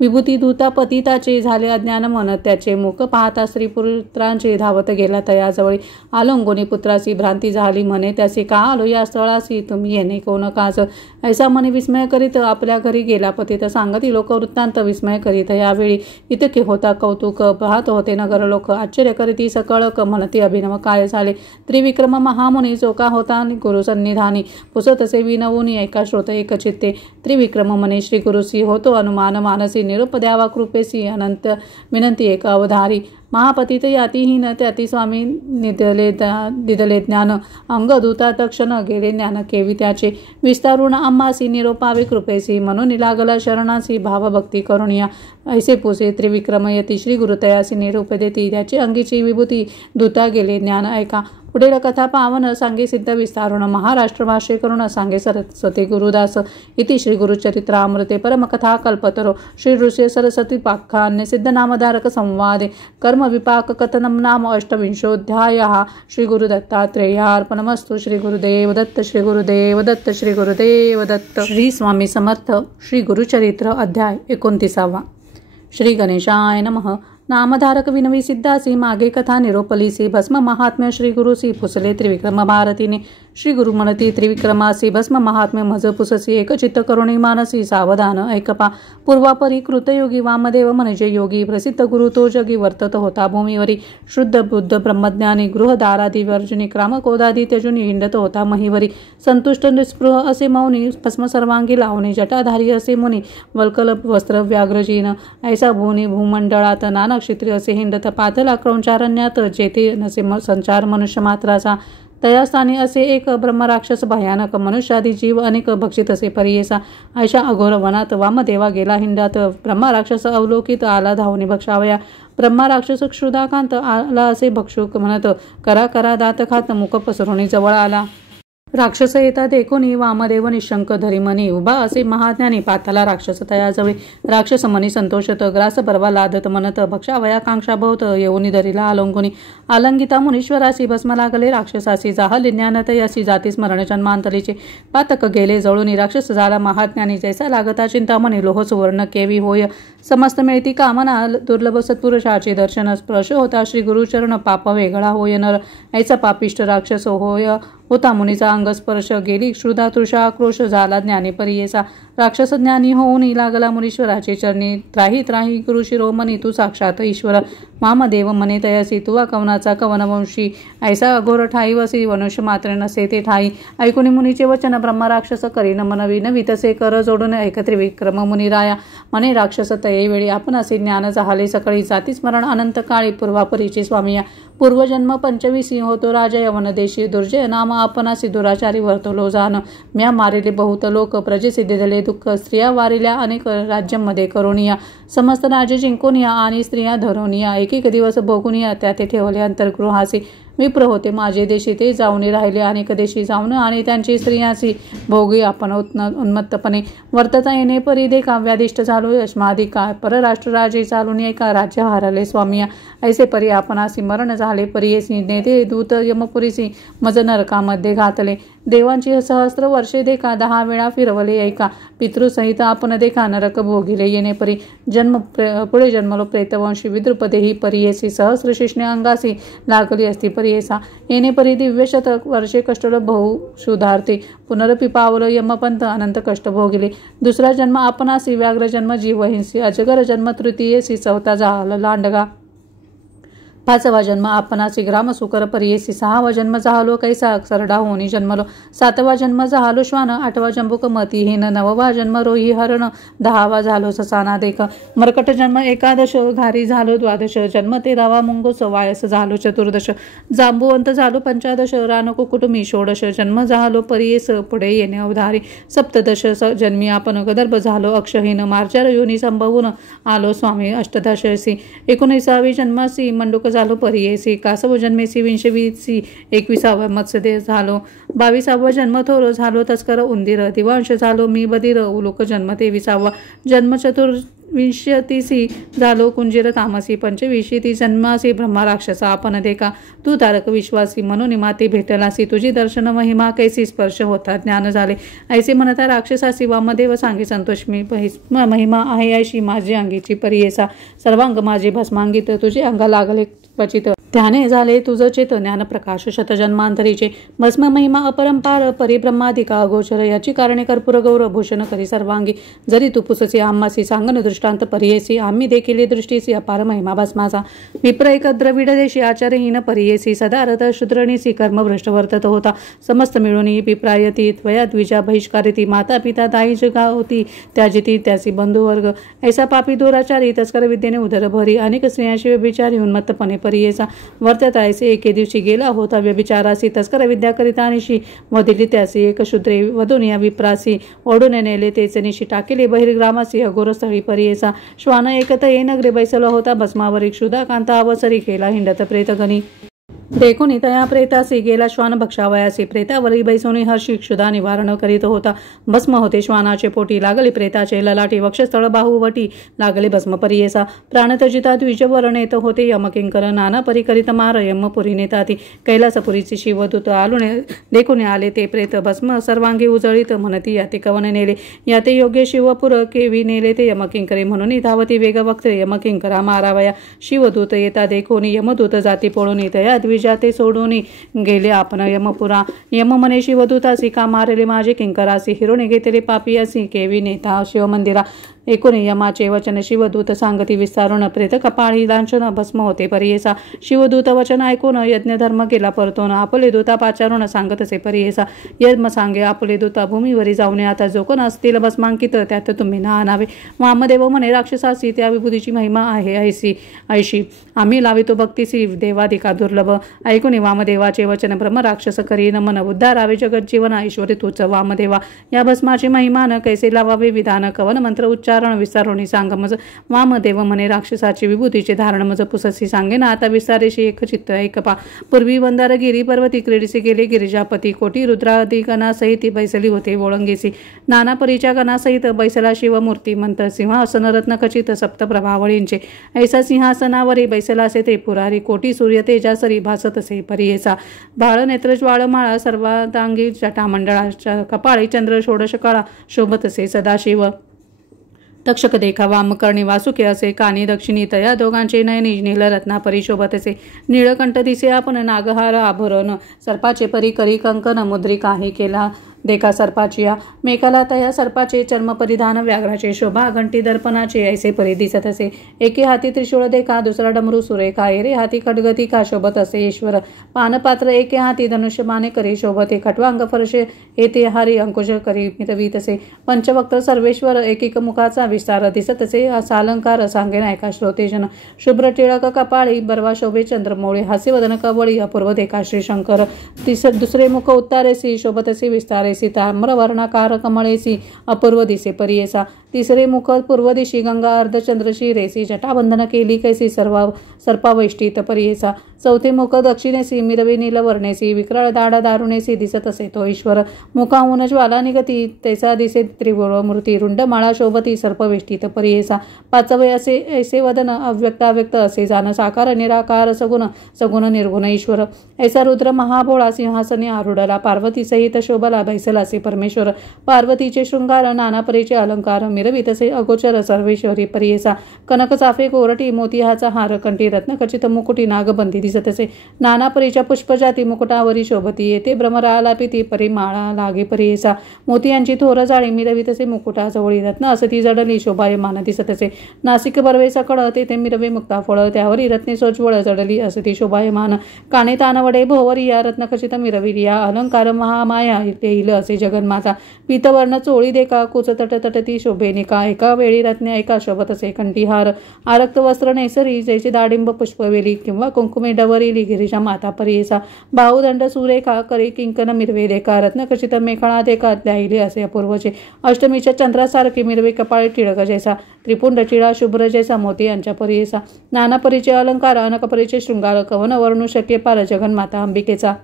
विभूती धुता पतिताचे झाले अज्ञान मन. त्याचे मुख पाहता स्त्री पुत्रांचे धावत गेला तयाजवळी. आलंगोनी पुत्रासी भ्रांती झाली म्हणे त्यासी. का आलो या स्थळासी तुम्ही येणे कोण काज. ऐसा म्हणे विस्मय करीत आपल्या घरी गेला पतित. सांगती लोक वृत्तांत विस्मय करीत यावेळी. इतके होता कौतुक पाहत होते नगर लोक. आश्चर्य करीती सकळक म्हणती अभिनव काय झाले. त्रिविक्रम महामुनी जो का होता गुरु सन्निधानी. पुसतसे विनवूनी एका श्रोत एक चित्ते. त्रिविक्रम म्हणे श्री गुरुसी होतो अनुमान मानसी. निरोप द्यावा कृपेसी अनंत विनंती एक अवधारी. महापतित यातीहीन त्याती स्वामी दिदले ज्ञान. अंग दूता तक्षण गेले ज्ञान केवी त्याचे. विस्तारून आम्हासी निरोपावे कृपेसी. म्हणून लागला शरणासी भावभक्ती करुणिया. ऐसे पुसे त्रिविक्रम यती श्री गुरुतयासी निरूप देती. त्याची अंगीची विभूती दूता गेले ज्ञान ऐका. पुढील कथा पावन सांगे सिद्ध विस्तारुण. महाराष्ट्र भाष्य करुण सांगे सरस्वती गुरुदास. इति श्री गुरुचरित्रामृते परमकथा कल्पतरो. श्री ऋषी सरस्वती पाख्यान्य सिद्ध नामधारक संवादे कर्म विपाक कथनम नाम अष्टविंशोऽध्यायः. श्री गुरुदत्तात्रेयार्पणमस्तु. श्री गुरुदेव दत्त. श्री गुरुदेव दत्त. श्री गुरुदेव दत्त. श्री स्वामी समर्थ. श्री गुरुचरित्र अध्याय 29. श्री गणेशाय नमः. नामधारक विनवी सिद्धासी मागे कथा निरोपलीसी. भस्म महात्म्य श्री गुरुसी पुसले त्रिविक्रम भारतीने. श्री गुरु म्हणती त्रिविक्रमासी भस्म महात्म्य मज पुससी. एकचित्त करुणी मानसी सावधान ऐकपा. पूर्वापरी कृतयोगी वामदेव म्हणजे योगी. प्रसिद्ध गुरु तो जगी वर्तत होता भूमीवरी. शुद्ध बुद्ध ब्रह्मज्ञानी गृहदारादी वर्जनी क्रामकोदादी त्यजुनी हिंडत होता महीवरी. संतुष्ट निस्पृह असे मौनी. भस्म सर्वांगी लावणी. जटाधारी असे मुनी. वल्कल वस्त्र व्याघ्रजीन. ऐसा भूनी भूमंडळात नाना क्षेत्री असे हिंडत. पातला क्रौंचारण्यात जेथे नसे संचार मनुष्य मात्राचा. तयास्थानी असे एक ब्रह्मराक्षस भयानक. मनुष्यादी जीव अनेक भक्षित असे परियेसा. अशा अघोर वनात वामदेवा गेला हिंडात. ब्रह्मराक्षस अवलोकित आला धावणी भक्षावया. ब्रह्मराक्षस क्षुधाकांत आला असे भक्षुक म्हणत. करा करा दात खात मुख पसरुणी जवळ आला. राक्षस येतात एकोणी वामदेव निशंक धरी मनी. उभा असे महाज्ञानी पाताला राक्षस तयाजवळी. राक्षस मनी संतोषत ग्रास परवा लादत म्हणत. भक्षावया कांक्षा बहुत येऊनी धरीला आलंगुनी. आलंगिता मुनीश्वरासी भस्म लागले राक्षसासी. जाहले ज्ञान तयासी जाती स्मरण जन्मांतरीचे. पातक गेले जळूनी राक्षस झाला महाज्ञानी. जैसा लागता चिंतामणी लोह सुवर्ण केवी होय. समस्त मिळती कामना दुर्लभ सत्पुरुषाचे दर्शन. स्पर्श होता श्री गुरुचरण पाप वेगळा होय नर. ऐसा पापिष्ट राक्षस होय होता मुनीचा अंगस्पर्श. गेली क्षुधा तृषा आक्रोश झाला ज्ञानी परियेसा. राक्षस ज्ञानी होऊन लागला मुनीश्वराचे चरणी. त्राही त्राही गुरु शिरोमणी तू साक्षात ईश्वर. वामदेव म्हणे तयासी तुवा कवनाचा कवनवंशी. ऐसा अघोर ठाई वसी मनुष्य मात्र नसे ते ठाई. ऐकुनी मुनीचे वचन ब्रह्मराक्षस करी नमन विनवी तसे कर जोडून ऐक त्रिविक्रम मुनिराया. म्हणे राक्षस तये वेळी आपण असे ज्ञान झाले सकळी. जाती स्मरण अनंत काळी पूर्वापरीचे स्वामिया. पूर्वजन्म पंचविसी होतो राजा यवनदेशी दुर्जय नाम आपणासी दुराचारी वर्तलो जाण म्या मारिले बहुत लोक प्रजेसी दिले दुःख स्त्रिया वारिल्या अनेक राज्यांमध्ये करुणिया समस्त राज्य जिंकूनिया आणि स्त्रिया धरुनिया एक एक दिवस भोगुनिया त्या ते ठेवले अंतर्गृहासी विप्र होते माझे देशी ते जाऊन राहिले अनेक देशी जाऊन आणि त्यांची स्त्रियांची भोगी आपण उन्मत्तपणे वर्तता येणे परी देखा व्याधिष्ट झालो यशमाधिका परराष्ट्र राजे चालून एका राज्य हारले स्वामिया ऐसे परी आपणासी मरण झाले परीयसी नेते दूत यमपुरीसी मज नरकामध्ये घातले देवांची सहस्त्र वर्षे देखा 10 वेळा फिरवले ऐका पितृसहित आपण देखा नरक भोगिले येणे परी पुढे जन्मलो प्रेतवंशी विद्रुपदेही परीयसी सहस्र शिष्णे अंगासी लागली असती परीयसा येणे परी दिव्य शतक वर्षे कष्टलो बहु शुधार्थे पुनरपि पावलो यमपंथ अनंत कष्ट भोगिले दुसरा जन्म आपणासी व्याघ्र जन्म जीवहिंसी अजगर जन्म तृतीयेसी चौथा झाला लांडगा 5वा जन्म आपणासी ग्राम सुकर परीयसी 6वा जन्म झालो कैसा सरडा होनी जन्मलो 7वा जन्म झालो श्वान 8वा जंबुक मतीहीन 9वा जन्म रोही हरण 10वा झालो ससाना देख मरकट जन्म 11 घारी झालो 12 जन्म 13वा मुंगोस वायस झालो 14 जांबुवंत झालो 15 रान कुकुटुंबी 16 जन्म झालो परीयस पुढे येणे अवधारी 17 जन्मी आपण गदर्भ झालो अक्षहीन मार्जार योनी संभवून आलो स्वामी 18सी 19वी जन्मासी मंडूक झालो परीयसी 21 जन्मेसी 20सी 21वा मत्स्यदेह झालो 22वा जन्म थोर झालो तस्कर उंदीर दिवांश झालो मी बधीर उलोक जन्म 23वा जन्म 24सी झालो कुंजीर तामसी 25ती जन्मासी ब्रह्मा राक्षसा आपण देखा तू तारक विश्वासी म्हणून माती भेटलासी तुझी दर्शन महिमा कैसी स्पर्श होता ज्ञान झाले ऐसे म्हणता राक्षसासी वामदेव सांगे संतोष मी महिमा आहे ऐशी माझी अंगीची परीयसा सर्वांग माझी भस्मांगित तुझे अंगा लागले क्वचित त्याने झाले तुझं चेत ज्ञान प्रकाश शतजन्मांतरीचे भस्म महिमा अपरंपार परिब्रह्माधिका अगोचर याची कारणे कर्पूर गौर भूषण करी सर्वांगी जरी तू पुससी आम्हासी सांगन दृष्टांत परीयसी आम्ही देखील दृष्टीसी अपार महिमा भस्माचा विप्र एक द्रविड देशी आचार्यहीन परीयसी सदारथ शूद्रणीसी कर्मभ्रष्ट वर्तत होता समस्त मिळून विप्रायती त्वया द्विजा बहिष्कारिती माता पिता दाई जगा होती त्याजिती त्याची बंधुवर्ग ऐसा पापी दुराचारी तस्कर विद्येने उदर भरी अनेक स्त्रियांशी व्यभिचारी उन्मत्तपणे परीयसा वर्तत ऐसे एके दिवशी गेला होता व्यभिचारासी तस्कर विद्या करिता निशी वदिली त्यासी एक शूद्रे वधून या विप्रासी ओढून नेले तेचे निशी टाकेले बहिर्ग्रामासी अघोरस्थळी परीयसा श्वान एकत ये नगरे बैसला होता भस्मावरी क्षुधा कांता अवसरी केला हिंडत प्रेतगणी देखुनी तया प्रेतासी गेला श्वान भक्षावयासी प्रेतावरी बैसोनी हर्षी क्षुधा निवारण करीत होता भस्म होते श्वानाचे पोटी लागले प्रेताचे ललाटी वक्षस्थळ बाहुवटी लागले भस्म परीयसा प्राणतजिता द्विजवरण येत होते यमकिंकर नाना परी करीत मार यमपुरी नेताती कैलासपुरीची शिवदूत आलुने देखुने आले ते प्रेत भस्म सर्वांगी उजळीत म्हणती याते कवन नेले याते योग्य शिवपुर केवी नेले ते यमकिंकरे म्हणून धावती वेग वक्ते यमकिंकरा मारावया शिवदूत येता देखोनी यमदूत जाती पळून तया द्विजाते सोडून गेले आपण यमपुरा यम मने शिवदूतासी का मारले माझे किंकरासी हिरोने घेतले पापियासी केवी नेता शिवमंदिरा एकोणी यमाचे वचन शिवदूत सांगती विस्तारून प्रेत कपाळी लांछन भस्म होते परीयसा शिवदूत वचन ऐकून यज्ञ धर्म केला परतून आपले दूता पाचारून सांगतसे परीयसा यज्ञ सांगे आपले दूता भूमीवरी जाऊन आता जो कोण असतील भस्मांकित त्यात तुम्ही ना आणावे वामदेव म्हणे राक्षसासी त्या विभूतीची महिमा आहे ऐशी आम्ही लावितो भक्तीसी देवाधिका दुर्लभ ऐकून वामदेवाचे वचन ब्रह्म राक्षस करी नमन उद्धारावे जगत जीवन ईश्वरी तूच वामदेवा या भस्माची महिमान कैसे लावावे विधान कवन मंत्र उच्चार विस्तारोणी सांगमज वामदेव म्हणे राक्षसाची विभूतीचे धारण मज पुससी सांगे ना आता विस्तारेशी एक चित्त एकपा पूर्वी वंदार गिरी पर्वती क्रीडसी गेले गिरिजापती कोटी रुद्रादी गणासहित बैसली होते ओळंगेसी नाना परीच्या गणासहित बैसला शिवमूर्ती मंत सिंहासन रत्न खचित सप्तप्रभावळींचे ऐसा सिंहासनावरी बैसला असे त्रिपुरारी कोटी सूर्य तेजासरी भासत असे परीयसा भाळ नेत्र ज्वाळमाळा सर्वांगी जटामंडळाच्या कपाळी चंद्र षोडश काळा शोभत असे सदाशिव तक्षक देखा वामकर्णी वासुके असे कानी दक्षिणी तया दोघांचे नयनी नील रत्ना परिशोभत असे निळकंठ दिसे आपण नागहार आभरण सर्पाचे परी करी कंकन मुद्रिकाही केला देखा सर्पाचिया मेकाला तया सर्पाचे चर्म परिधान व्याघ्राचे शोभा घंटी दर्पणाचे ऐसे परी दिसत असे. एके हाती त्रिशूळ देखा दुसरा डमरू सुरेखा एरे हाती खडगती का शोभत असे. ईश्वर पानपात्र एके हाती धनुष्यमाने करी शोभते खटवांग फरशे येते हारी अंकुश करी मिरवीत असे. पंचवक्त्र सर्वेश्वर एकेक मुखाचा विस्तार दिसत असे. असा अलंकार सांगे नायका श्रोतेजन शुभ्र टिळक कपाळी बरवा शोभे चंद्रमौळे हास्यवदन कवळी अपूर्व देखा श्रीशंकर. दुसरे मुख उत्तारेसी शोभतसी विस्तारेसी ताम्रवर्णाकार कमळेसी अपूर्व दिसे परियेसा. तिसरे मुख पूर्व दिशी गंगा अर्धचंद्रशी रेसी जटाबंधन केली कैसी सर्पावैष्टित परियेसा. चौथे मुख दक्षिणेसी मिरवी नीलवर्णेसी विक्राळ दाडा दारुणेसी दिसत असे तो ईश्वर. मुखाहून ज्वाला निगती तैसा दिसे त्रिपुर मूर्ती रुंड माळा शोभती सर्पवेष्टित परियेसा. पाचवे असे ऐसे वदन अव्यक्त असे जाण साकार निराकार सगुण निर्गुण ईश्वर. ऐसा रुद्र महाभोळा सिंहासने आरूढला पार्वती सहित शोभला बैसलासे परमेश्वर. पार्वतीचे शृंगार नाना परीचे अलंकार मिरवितसे अगोचर सर्वेश्वरी परियेसा. कनक चाफे कोरटी मोतिहाचा हार कंठी रत्नखचित मुकुटी नागबंदी दिसत असे. नाना परीच्या पुष्पजाती मुकुटावरी शोभती येते भ्रमरालापिती परिमाळा लागे परियेसा. मोतियांची थोर जाळी मिरवितसे मुकुटा जवळी रत्न असती जडली शोभायमान दिसत असे. नासिक बर्वे सकळ तेथे मिरवे मुक्ता फळ त्यावरी रत्ने सोज्वळ जडली असती शोभायमान. काने तानवडे भोवरिया रत्नखचित मिरविरिया अलंकार महामाया येईल असे जगन्माता. पीतवर्ण चोळी देखा कुच तटतटी शोभेनिका एका वेळी रत्ने ऐका शोभत असे कंठीहार. आरक्त वस्त्र नेसरी जैसे दाडिंब पुष्पवेली किंवा कुंकुमे डवरिली गिरिजा माता परियेसा. बाहुदंड सुरेखा करी किंकन मिरवे देखा रत्नखचित मेखळा देखा द्यायले असे अपूर्वचे. अष्टमीच्या चंद्रासारखी मिरवे कपाळी टिळक जैसा त्रिपुंड टिळा शुभ्र जैसा मोती यांच्या परियेसा. नाना परीचे अलंकार अनक परीचे शृंगार कवन वर्णू शक्य पार जगन्माता अंबिकेचा.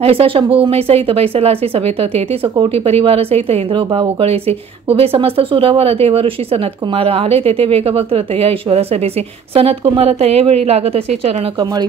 ऐसा शंभू उमे सहित बैसलासी सभेत 33 कोटी परिवार सहित इंद्रोबा उगळेसे. उभे समस्त सुरवर देव ऋषी सनत कुमार आले तेथे वेगवक्त्र तया ईश्वर सभेसे. सनत कुमार तये वेळी लागत असे चरण कमळी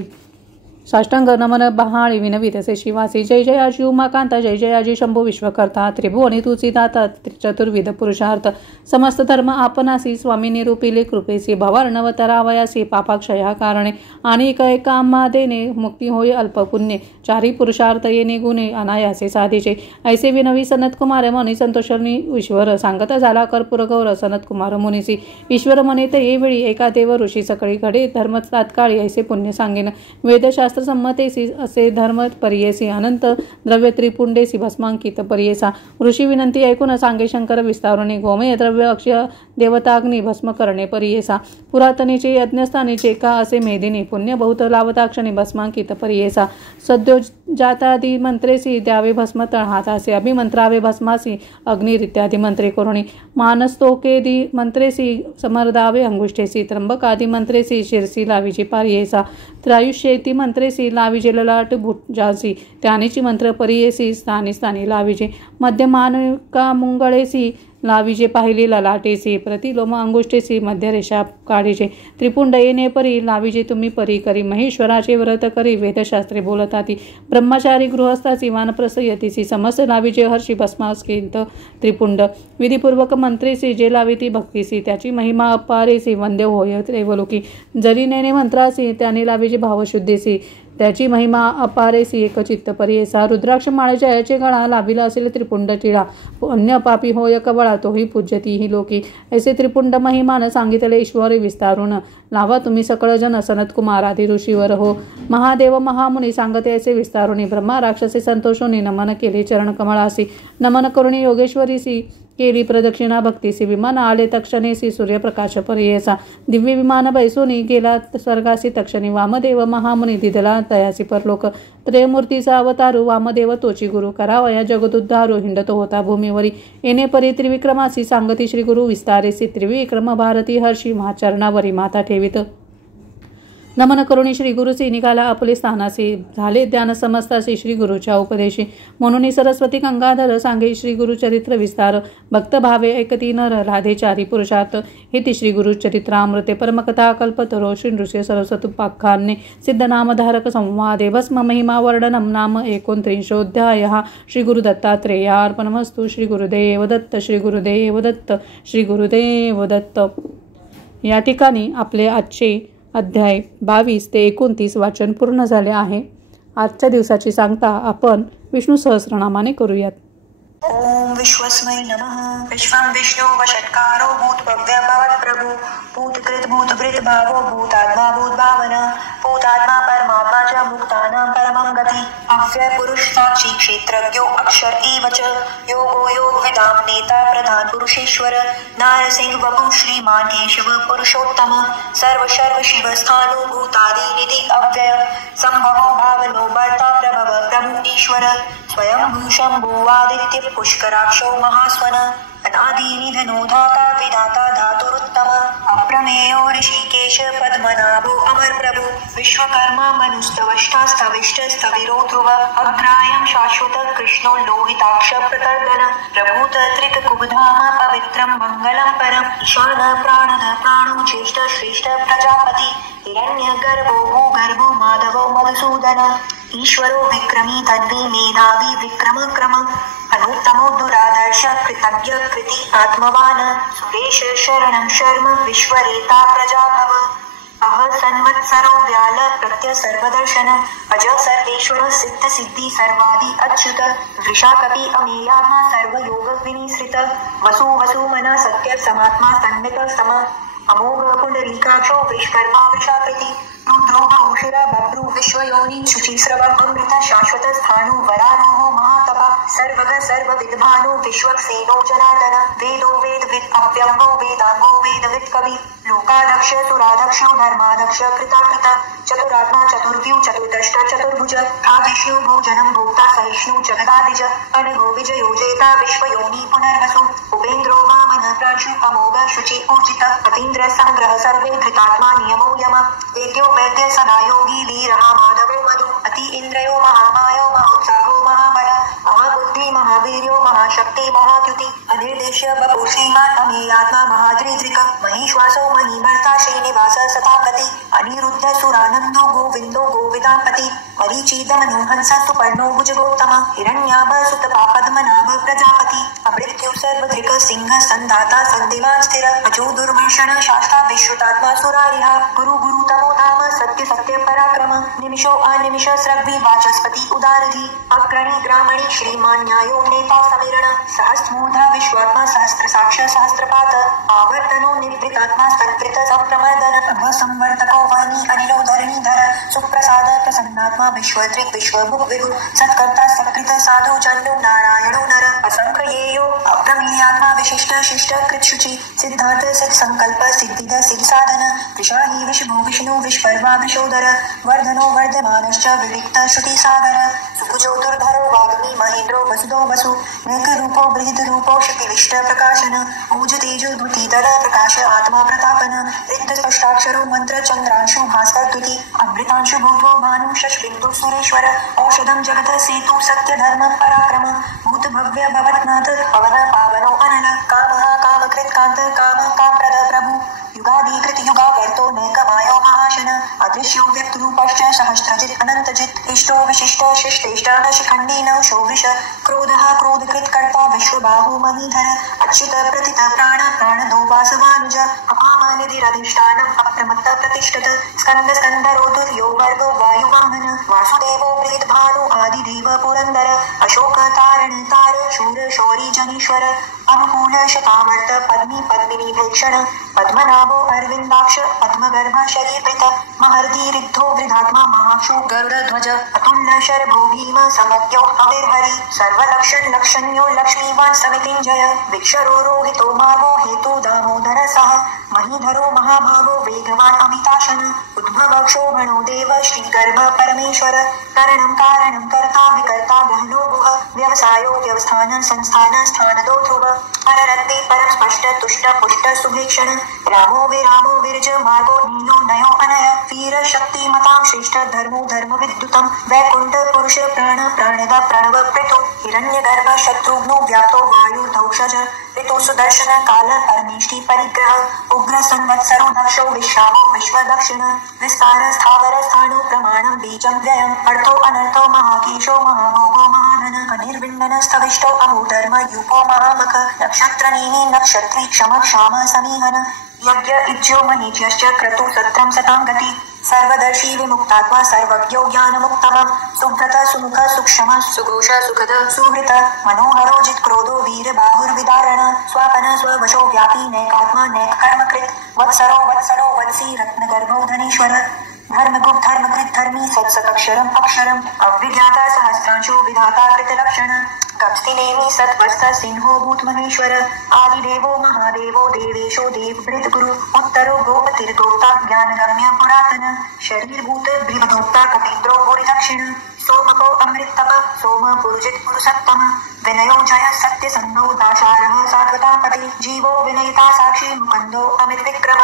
साष्टांग नमन बहाळी विनवीत असे शिवासी. जय जय आजी उमाकांता जय जय आजी शंभू विश्वकर्ता त्रिभुवनी तुची दाता चतुर्विध पुरुषार्थ. समस्त धर्म आपणासी स्वामी निरूपिले कृपेसी भवार्णवतरावयासी पापाक्षया कारणे आणि एका आम्हा देणे मुक्ती होय अल्पपुण्ये. चारी पुरुषार्थ येणे गुणे अनायासे साधीचे. ऐसे विनवी सनत कुमार मनी संतोषणी ईश्वर सांगत झाला कर्पूर गौर सनत कुमार मुनीसी. ईश्वर म्हणे ते वेळी एका देव ऋषी सकळी घडे धर्म तात्काळी ऐसे पुण्य सांगेन. वेदशास्त्र संमतेसी असे धर्म परियेसी अनंत द्रव्य त्रिपुंडेसी भस्मांकित परियेसा. ऋषी विनंती ऐकून सांगे शंकर विस्तारुणे गोमय द्रव्य अक्षय देवताग्नी भस्म करणे परियेसा. पुरातनीचे यज्ञस्थानीचे का असे मेदिनी पुण्य बहुत लावताक्षणी भस्मांकित परियेसा. सद्योजातादी मंत्रेसी द्यावे भस्म तळहातासी अभिमंत्रावे भस्मासी अग्निरित्यादी मंत्रे करुणी. मानस्तोकेदी मंत्रेसी समर्दावे अंगुष्ठेसी त्र्यंबकादी मंत्रेसी शिरसी लावीची पारियेसा. त्रायुष्येती मंत्रेसी लाविजे ललाट भुजासी त्यानेची मंत्र परियेसी स्थानी स्थानी लाविजे. मध्यमानका मुंगळेसी लाविजे पाहिले ललाटेसी प्रतिलोम अंगुष्ठेसी मध्यरेषा काढीजे. त्रिपुंड येणे परी लाविजे तुम्ही परी करी महेश्वराचे व्रत करी वेदशास्त्रे बोलताती. ब्रह्मचारी गृहस्थाची वानप्रस्थ यतीसी समस्त लाविजे हर्षी भस्मास्किंत त्रिपुंड. विधिपूर्वक मंत्रेसी जे लाविती भक्तीसी त्याची महिमा अपारेसी वंद्य होय त्रेवलोकी. जरी नेणे मंत्रासी त्याने लाविजे भावशुद्धीसी त्याची महिमा अपारेसी एकचित्त परियेसा. रुद्राक्ष माळेच्या याचे गळा लाभिला असेल त्रिपुंड टिळा अन्य पापी होय कवळा तोही पूज्यती ही लोकी. ऐसे त्रिपुंड महिमान सांगितले ईश्वरी विस्तारून लावा तुम्ही सकळ जन सनत कुमारादी ऋषीवर हो. महादेव महामुनी सांगते ऐसे विस्तारुणी ब्रह्मा राक्षसे संतोषोनी नमन केले चरण कमळासी. नमन करुणी योगेश्वरीसी केली प्रदक्षिणा भक्तीसी. विमान आले तक्षणेसी सूर्यप्रकाश परियेसा. दिव्य विमान बैसोनी गेला स्वर्गासी तक्षणी. वामदेव महामुनी दिदला तयासी परलोक. त्रयमूर्तीचा अवतारू वामदेव तोची गुरु करावया जगदुद्धारू हिंडतो होता भूमीवरी. येणे परी त्रिविक्रमासी सांगती श्री गुरु विस्तारेसी. त्रिविक्रम भारती हर्षी महाचरणावरी माता ठेवित. नमन करुणी श्री गुरुसी निघाला आपले स्थानासी. झाले ध्यान समस्तासी श्री गुरुच्या उपदेशी. म्हणून सरस्वती गंगाधर सांगे श्री गुरुचरित्र विस्तार. भक्त भावे ऐकती नर राधे चारी पुरुषार्थ. हे श्री गुरुचरित्रामृते परमकथा कल्पतरो श्री नृसिंह सरस्वतुपाख्याने सिद्धनामधारक संवादे भस्म महिमा वर्णनम नाम 29 श्री गुरुदत्तात्रेयार्पणमस्तु. श्री गुरुदेव दत्त श्री गुरुदेव दत्त श्री गुरुदेव दत्त. या ठिकाणी आपले आजचे अध्याय 22 ते 29 वाचन पूर्ण झाले आहे. आजच्या दिवसाची सांगता आपण विष्णू सहस्रनामाने करूयात. ओम विश्वस्मै नमः। विश्वं विष्णु वषट्कारो भूतभव्य भवत्प्रभु भूतकृत भूतभृत भावो भूतात्मा भूतभावना भूतात्मा परमात्मा च मुक्तानां परमं गति अव्यय पुरुष साक्षी क्षेत्रज्ञो अक्षर एव च योगो योगविदां नेता प्रधान पुरुषेश्वर नारसिंह वपु श्रीमान केशव पुरुषोत्तम सर्व शिव स्थानुभूतादि निधि अव्यय संभवो भावनो भर्ता प्रभव प्रभु ईश्वर स्वयं भूषंभुवादित्य पुष्कराक्षो महास्वन अनादि निधनो धाता विधाता धातुरुत्तम अप्रमेयो ऋषिकेश पद्मनाभो अमर प्रभु विश्वकर्मा मनुस्तवष्टा स्थविष्ट स्थविरो ध्रुव अग्रायं शाश्वत कृष्णो लोहिताक्ष प्रतर्दन प्रभूत त्रिक कुबधाम पवित्रं मंगलम परम ईशान प्राणद प्राणो ज्येष्ठ श्रेष्ठ प्रजापति हिरण्यगर्भो भूगर्भो माधवो मधुसूदन ईश्वरो विक्रमी तन्वी मेधावी विक्रम क्रम अनुत्तमो दुरादर्श कृतज्ञ कृति आत्मवान सुरेश शरणं शर्म विश्वरेता प्रजाभव अह संवत्सरो व्याल प्रत्य सर्वदर्शन अज सर्वेश्वर सिद्ध सिद्धि सर्वादि अच्युत वृषा कपि अमेयात्मा सर्वयोग विनिसृत वसु वसु मना सत्य समात्मा सन्नित सम अमोघ पुंडरीकाक्षो विश्वकर्मा वृषाकृति रुद्रो बहुशिरा बभ्रु विश्वयोनि शुचिस्रव अमृत शाश्वत स्थाणु वरारोहो महातपा सर्वग सर्वविद्भानु विश्वक्सेनो जनार्दन वेदो वेदविद अव्यंगो वेदांगो वेदविद कवि लोकादक्ष सुरादक्षो धर्मादक्ष कृताकृत चतुरात्मा चतुर्व्यू चतुर्दष्ट चतुर्भुज आविष्णु भोजनं भोक्ता सहिष्णु जगदादिज अनघो विजयो जेता विश्वयोनि पुनर्वसु उपेन्द्रो वामन प्रांशु अमोघ शुचि ऊर्जित अतीन्द्र संग्रह सर्वे धृतात्मा नियमो यम वेद्यो वैद्य सदा योगी वीरः माधवो मधु अति इंद्रयो महामायो महोत्साहो महाबल महाबुद्धि महावीर्यो महाशक्ति महाद्युति अनिर्देश्य वपु श्रीमान अमेयात्मा महाद्रिद्रिक महेश्वासो महीभर्ता श्रीनिवास सतापति अनिरुद्ध सुरानंदो गोविंदो गोविदापति मरीचिदमनु हंस सुपर्णो भुजगोत्तम हिरण्याभ सुतपा पद्मनाभ प्रजापति अमृत्यु सर्वधृक सिंह संधाता संधिमान स्थिर अजो दुर्मर्षण शास्ता विश्रुतात्मा सुरारिहा गुरु गुरु तमो धाम सत्य सत्य पराक्रम निमिषो अनिमिष स्रग्वी वाचस्पति उदारधि अग्रणी ग्रामणी श्रीमान न्यायो नेता समीरण सहस्रमूर्धा विश्वात्मा सहस्त्र साक्ष सहस्त्रपात आवर्तनो निवृतात्मा सत्कृत संप्रमर्दन अभसंवर्तको वाणी अनिलो धरणीधर सुप्रसाद प्रसन्नात्मा विश्वदृक् विश्वभुक् विभु सत्कर्ता सत्कृत साधु चंडो नारायणो नर असंख्येयो अप्रमेयात्मा विशिष्ट शिष्ट कृच्छुचि सिद्धार्थ सिद्ध संकल्प सिद्धिद सिद्ध साधन विशाही विष्णु विष्णु विश्वकर्मा विशोदर वर्धनो वर्धमानश्च विविक्त श्रुति सागर सुकुजो दुर्धरो वाग्मी महेन्द्रो वसुदो वसु नैक रूपो बृहद रूपो श्रुतिविष्ट प्रकाशन ऊज तेजो द्युतिदल प्रकाश आत्मा प्रतापन रिक्त स्पष्टाक्षरो मंत्र चंद्रांशु भास्कर तुति अमृतांशु भूतो भानु शशबिंदु सुरेश्वर औषधं जगत सेतु सत्य धर्म पराक्रम भूत भव्य भवत्नाथ पवन पावनो अनल कामः कामकृत कांत काम कामप्रद प्रभु युगादि कृत युगावर्तो नैकमायो महाशन अदृश्यो व्यक्त रूपश्च सहस्त्रजित् अनन्तजित् इष्टो विशिष्ट शिष्टेष्ट शिखण्डेन शोभिष क्रोधः क्रोधकृत कर्ता विश्वबाहु महीधर अच्युत प्रतित प्राण प्राणदो वासवानुज अपामानिधिरधिष्ठानम् अप्रमत्त प्रतिष्ठत स्कंद स्कंदरो दुर्यो वर्गो वायुवाहन वासुदेवो बृहद्भानु आदिदेव पुरंदर अशोक तारण तार शूर शौरी जनीश्वर अनुकूल शतावर्त पद्मी पद्मिनी भेक्षण पद्मनाभो अरविंदाक्ष पद्मगर्भ शरीरकृत महर्दि रिद्धो वृद्धात्मा महाशु गरुड़ध्वज अतुल्य शरभो भीम समज्ञो अविर्हरि सर्वलक्षण लक्षण्यो लक्ष्मीवान समितिंजय विक्षरो रोहितो मार्गो हेतु दामोदर सह महीधरो महाभागो वेगवान अमिताशन उद्भव क्षोभणो देव श्रीगर्भ परमेश्वर करणं कारणं कर्ता विकर्ता गहनो गुह व्यवसायो व्यवस्थान संस्थान स्थानदो ध्रुव पररत्ते परम स्पष्ट तुष्ट पुष्ट सुभीक्षण रामो विरामो विरज मार्गो नीलो नयो अनय वीर शक्ति मतां श्रेष्ठ धर्मो धर्म विद्युतम वैकुंठ पुरुष प्राण प्राणद प्रणव पृथु हिरण्यगर्भ शत्रुघ्नो व्याप्तो वायु धौषज ऋतु सुदर्शन काल परमेष्टि परिग्रह उग्र संवत्सरो दक्षो विश्रामो विश्व दक्षिण विस्तार स्थावर स्थाणु प्रमाणं बीजं व्ययम् अर्थो अनर्थो महाकेशो महाभोगो महाधन अनिर्विण्डन स्थविष्टो अहोधर्म यूपो महामख नक्षत्रनेमि नक्षत्री क्षम क्षाम समीहन यज्ञ इज्यो मनीच्यश्च क्रतु सत्रं सतां गति सर्वदर्शी विमुक्तात्मा सर्वज्ञो ज्ञानमुक्तमः सुव्रत सुमुख सुक्षम सुघोष सुखद सुहृत मनोहरो जित्क्रोधो वीर बाहुर्विदारण स्वापन स्ववशो व्यापी नैकात्मा नैक कर्मकृत वत्सरो वत्सरो वत्सी रत्नगर्भो धनेश्वर धर्मगुप्त धर्मकृत धर्मी सत्सदक्षरम अक्षरम अविज्ञाता सहस्रांशो विधाता कृतलक्षण गप्स्तिनेमि सत्वस्त सिंहो भूत महेश्वर आदिदेवो महादेवो देवेशो देवभृत गुरु उत्तरो गोपतिर्गोप्ता ज्ञानगम्य पुरातन शरीरभूत भृवदोक्ता कपीन्द्रो भूरिदक्षिण सोमको अमृतप सोम पुरुजित पुरुषोत्तम विनयो जय सत्य संगो दाशारः सात्वतापति जीवो विनयिता साक्षी मुकुंदो अमित विक्रम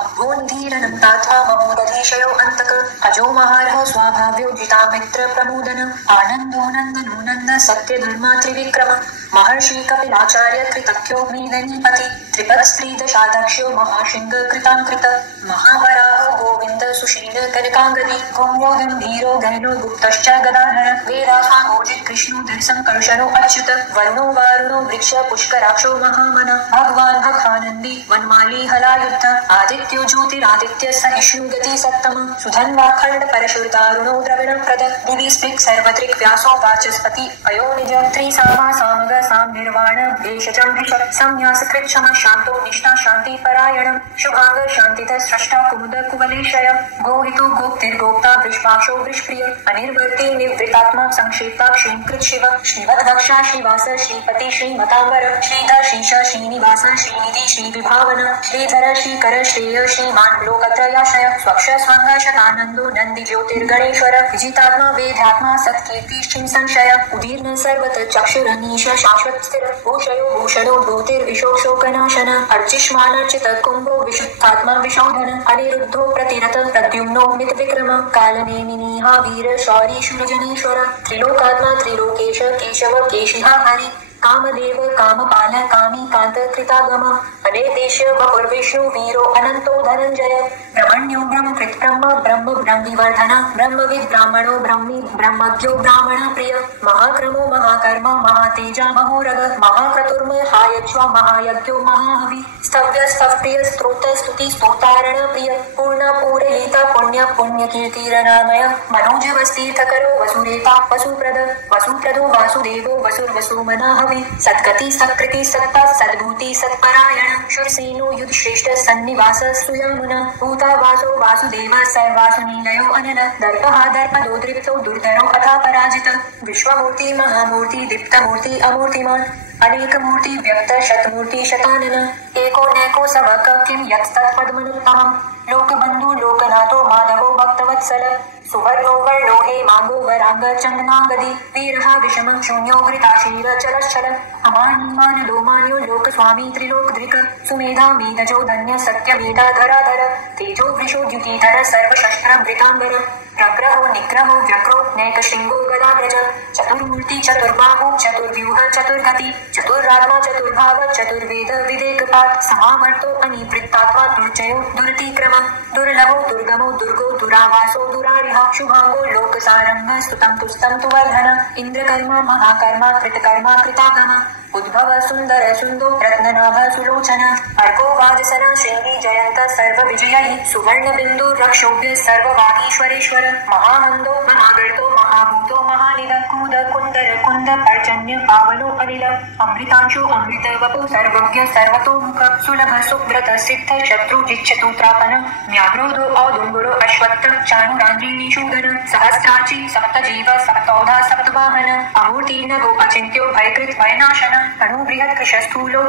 अभ्यो निधीरनं तात्वा ममोदधीशयो अंतक अजो महारः स्वाभाव्यो जिता मित्र प्रमोदन आनंदो नंदनो नंद सत्य धर्मा त्रिविक्रम महर्षि कपिलाचार्य कृतज्ञो मीननीपति त्रिपद स्त्री दशाध्यक्षो महाशिंग कृतांकृत महावराह गोविंद सुशील कनकांगदी गोम्यो गंभीरो गहनो गुप्तश्च गदाधर वेदासांगोजित कृष्णोदर संकर्षणो अच्युत वरुणो वारुणो वृक्ष पुष्कराक्षो महामन भगवान भखानंदी वनमाली हलायुद्ध आदित्यो ज्योतिरादित्य सहिष्णु गति सत्तम सुधन्वाखंड परशुरदारुणो द्रविण प्रद दिवि स्पृक् सर्वत्रिक व्यासो वाचस्पति अयो निज त्रिसामा सामग साम निर्वाण भेषजं भिषक संन्यास कृच्छम शांतो निष्ठा शांति परायण शुभांग शांतित स्रष्टा कुमुद कुवलेशय गोहितो गोप्तिर्गोप्ता वृषभाक्षो वृषप्रिय अनिर्वर्ति निवृतात्मा संक्षेपा क्षीणकृत शिव श्रीवद्वक्षा श्रीवास श्रीपति श्रीमतांबर श्रीधर श्रीश श्रीनिवास श्रीनिधि श्रीविभावन श्रीधर श्रीकर श्रेय श्रीमान लोकत्रयाशय स्वक्ष स्वांग शतानंदो नंदि ज्योतिर्गणेश्वर विजितात्मा वेदात्मा सत्कीर्ति श्री संशय उदीर्न सर्वत्र चक्षुरनीश शाश्वत स्थिर भूषयो भूषणो भूतिर्विशोकनाशन अर्चिष्मानर्चित कुंभो विशुद्धात्मा विशोधन अनिरुद्धो प्रतिरत प्रद्युम्नो मित विक्रम कालनेमिनीहा वीर शौरी शूरजनेश्वर त्रिलोकात्मा त्रिलोकेश केशव केशिहा हरि कामदेव कामपाल कामी कांत कृतागम अनेदेश वपुर्विष्णु वीरो अनंतो धनंजय ब्रह्मण्यो ब्रह्मकृत ब्रह्म ब्रह्म ब्रह्मविवर्धन ब्रह्मविद ब्राह्मणो ब्रह्मी ब्रह्मज्ञो ब्राह्मण प्रिय महाक्रमो महाकर्म महातेजा महोरग महाक्रतुर्महायज्वा महायज्ञो महाहवि स्तव्य स्तवप्रिय स्तोत्र स्तुति स्तोतारण प्रिय पूर्ण पूरयिता पुण्य पुण्य कीर्तिरनामय मनोजवस्तीर्थकरो वसुरेता वसुप्रदो वासुदेवो वसुर्वसुमना हवि सद्गति सत्कृति सत्ता सद्भूति सत्परायण शूरसेनो युध श्रेष्ठ सन्निवास सुयामुना भूतावासो वासुदेव सर्वासुनीलयो अनल दर्पहा दर्पदो दृप्तो दुर्धरो अथा पराजित विश्वमूर्ति महामूर्ति दीप्तमूर्ति अमूर्तिमान अनेक मूर्ति व्यक्त शतमूर्ति शतानन एको नैको समक किम यत्तत्पद्मनुत्तमम् लोकबंधु लोकनाथो माधवो भक्तवत्सल सुवर्णो वर्णो हे मांगो वरांग चंदनांगदी वीरहा विषम शून्यो घृताशीर चलश्चल अमानिमान लोमान्यो लोक स्वामी त्रिलोकधृक सुमेधा मेधजो धन्य सत्य मेधा धराधर तेजो वृषो द्युतिधर सर्वशस्त्र वृतांबर प्रग्रहो निग्रहो व्यग्रो नैक शृंगो गदाव्रज चतुर्मूर्ति चतुर्बाहु चतुर्व्यूह चतुर्गति चतुरात्मा चतुर्भाव चतुर्वेद विवेकपात समावर्तो अनिवृत्तात्मा दुर्जयो दुरतिक्रम दुर्लभो दुर्गमो दुर्गो दुरावासो दुरारिह शुभांगो लोकसारंग स्तुतं तुस्तं तुवर्धन इंद्रकर्मा महाकर्मा कृतकर्मा कृतागम उद्भव सुंदर सुंदो रत्ननाभ सुलोचन अर्को वाजसना श्रेणी जयंत सर्व विजयी सुवर्ण बिंदु रक्षोभ्य सर्ववागीश्वरेश्वर महामंदो महागर्तो महाभूतो महानिद कूद कुंदर कुंद पर्जन्य पावनो अनिल अमृतांशो अमृत वपु सर्वज्ञ सर्वतोमुख सुलभ सुव्रत सिद्ध शत्रु जिच्छतुत्रापन न्याग्रोधो औदुंबुरो अश्वत्थ चाणुरांजीनी शूदन सहस्राची सप्तजीव सप्तौधा सप्तवाहन अमूर्ति नगो अचिंत्यो भयकृत भयनाशन अणुबृहत् कृशस्थूलो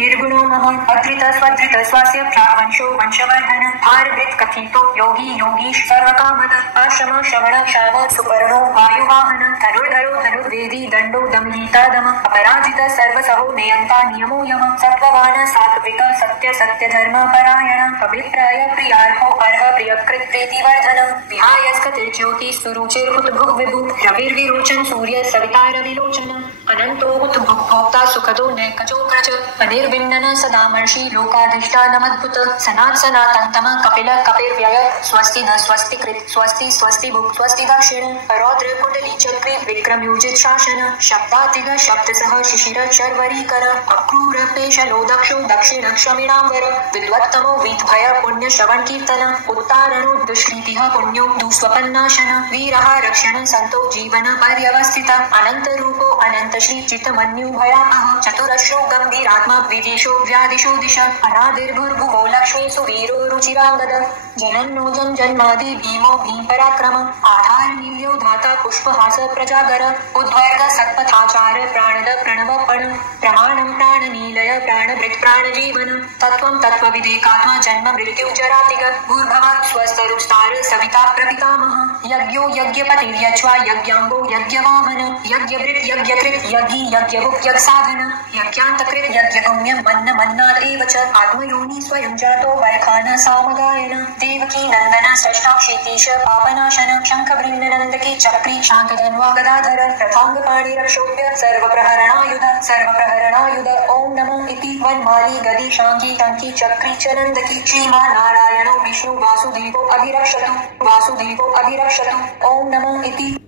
निर्गुणो महन् अधृत स्वधृत स्वास्य प्रावंशो वंशवर्धन भारभृत कथितो योगी योगीश सर्वकामद आश्रम श्रवण क्षाम सुपर्णो वायुवाहन धनुर्धरो धनुर्वेदी दंडो दमनीता दम अपराजित सर्वसहो नियंता नियमो यम सत्ववान सात्विक सत्य सत्य धर्म परायण अभिप्राय प्रियार्हो अर्ह प्रियकृत कृत प्रीतिवर्धन विहायस्कतिर्ज्योति सुरुचिर्हुतभुग् विभु रविर्विरोचन सूर्य सविता रविलोचन अनंतो हुतभुग् भोक्ता सुखदो नैकचोक्रच अनिर्विन्दन सदामर्षि लोकाधिष्ठानमद्भुत सनात् सनातन्तम कपिल कपिर्व्यय स्वस्ति न स्वस्ति कृत स्वस्ति स्वस्ति भुक् स्वस्ति दक्षिण रौद्र कुंडली चक्रे विक्रमयोजित शासन शब्दातिग शब्द सह शिशिर शर्वरीकर अक्रूर पेशलो दक्षो दक्षिण क्षमिणांबर विद्वत्तमो वीतभय पुण्य श्रवण कीर्तन उत्तारणो दुष्कृतिः पुण्यो दुस्वपन्नाशन वीरः रक्षण संतो जीवन पर्यवस्थित अनंत रूपो अनंत श्री चित्तमन्यु भयापः चतुरश्रो गंभीरात्मा विदेशो व्यादिशो दिश अनादिर्भुर्भुवो लक्ष्मी सुवीरो रुचिरांगद जनन्नो जन्मादि भीमो भीम पराक्रम आधार नील्यो धाता पुष्पहास प्रजागर उद्वर्ग सत्पथाचार प्राणद प्रणवपण प्रमाणं प्राणनीलय प्राणभृत् प्राणजीवन तत्त्वं तत्त्वविदेकात्मा जन्म मृत्यु जरातिग भूर्भुवः स्वस्तरुस्तार सविता प्रपितामह यज्ञो यज्ञपतिर्यज्वा यज्ञांगो यज्ञवाहन यज्ञभृत् यज्ञकृत् यज्ञी यज्ञभुक् यज्ञसाधन यज्ञान्तकृत् यज्ञगम्य मन्न मन्नाद एव च आत्मयोनि स्वयं जातो वैखान सामगायन देवकी नंदन सृष्टा क्षितीश पापनाशन शंख बृंद नंदकी चक्री शांतधन्वा गदाधर प्रथांग पाणि रक्षोभ्य सर्वप्रहरणायुध ओम नमः इति वनमाली गदी शांगी टंकी चक्री च नंदकी श्रीमान नारायणो विष्णु वासुदेवो अभिरक्षतु ओम नमः इति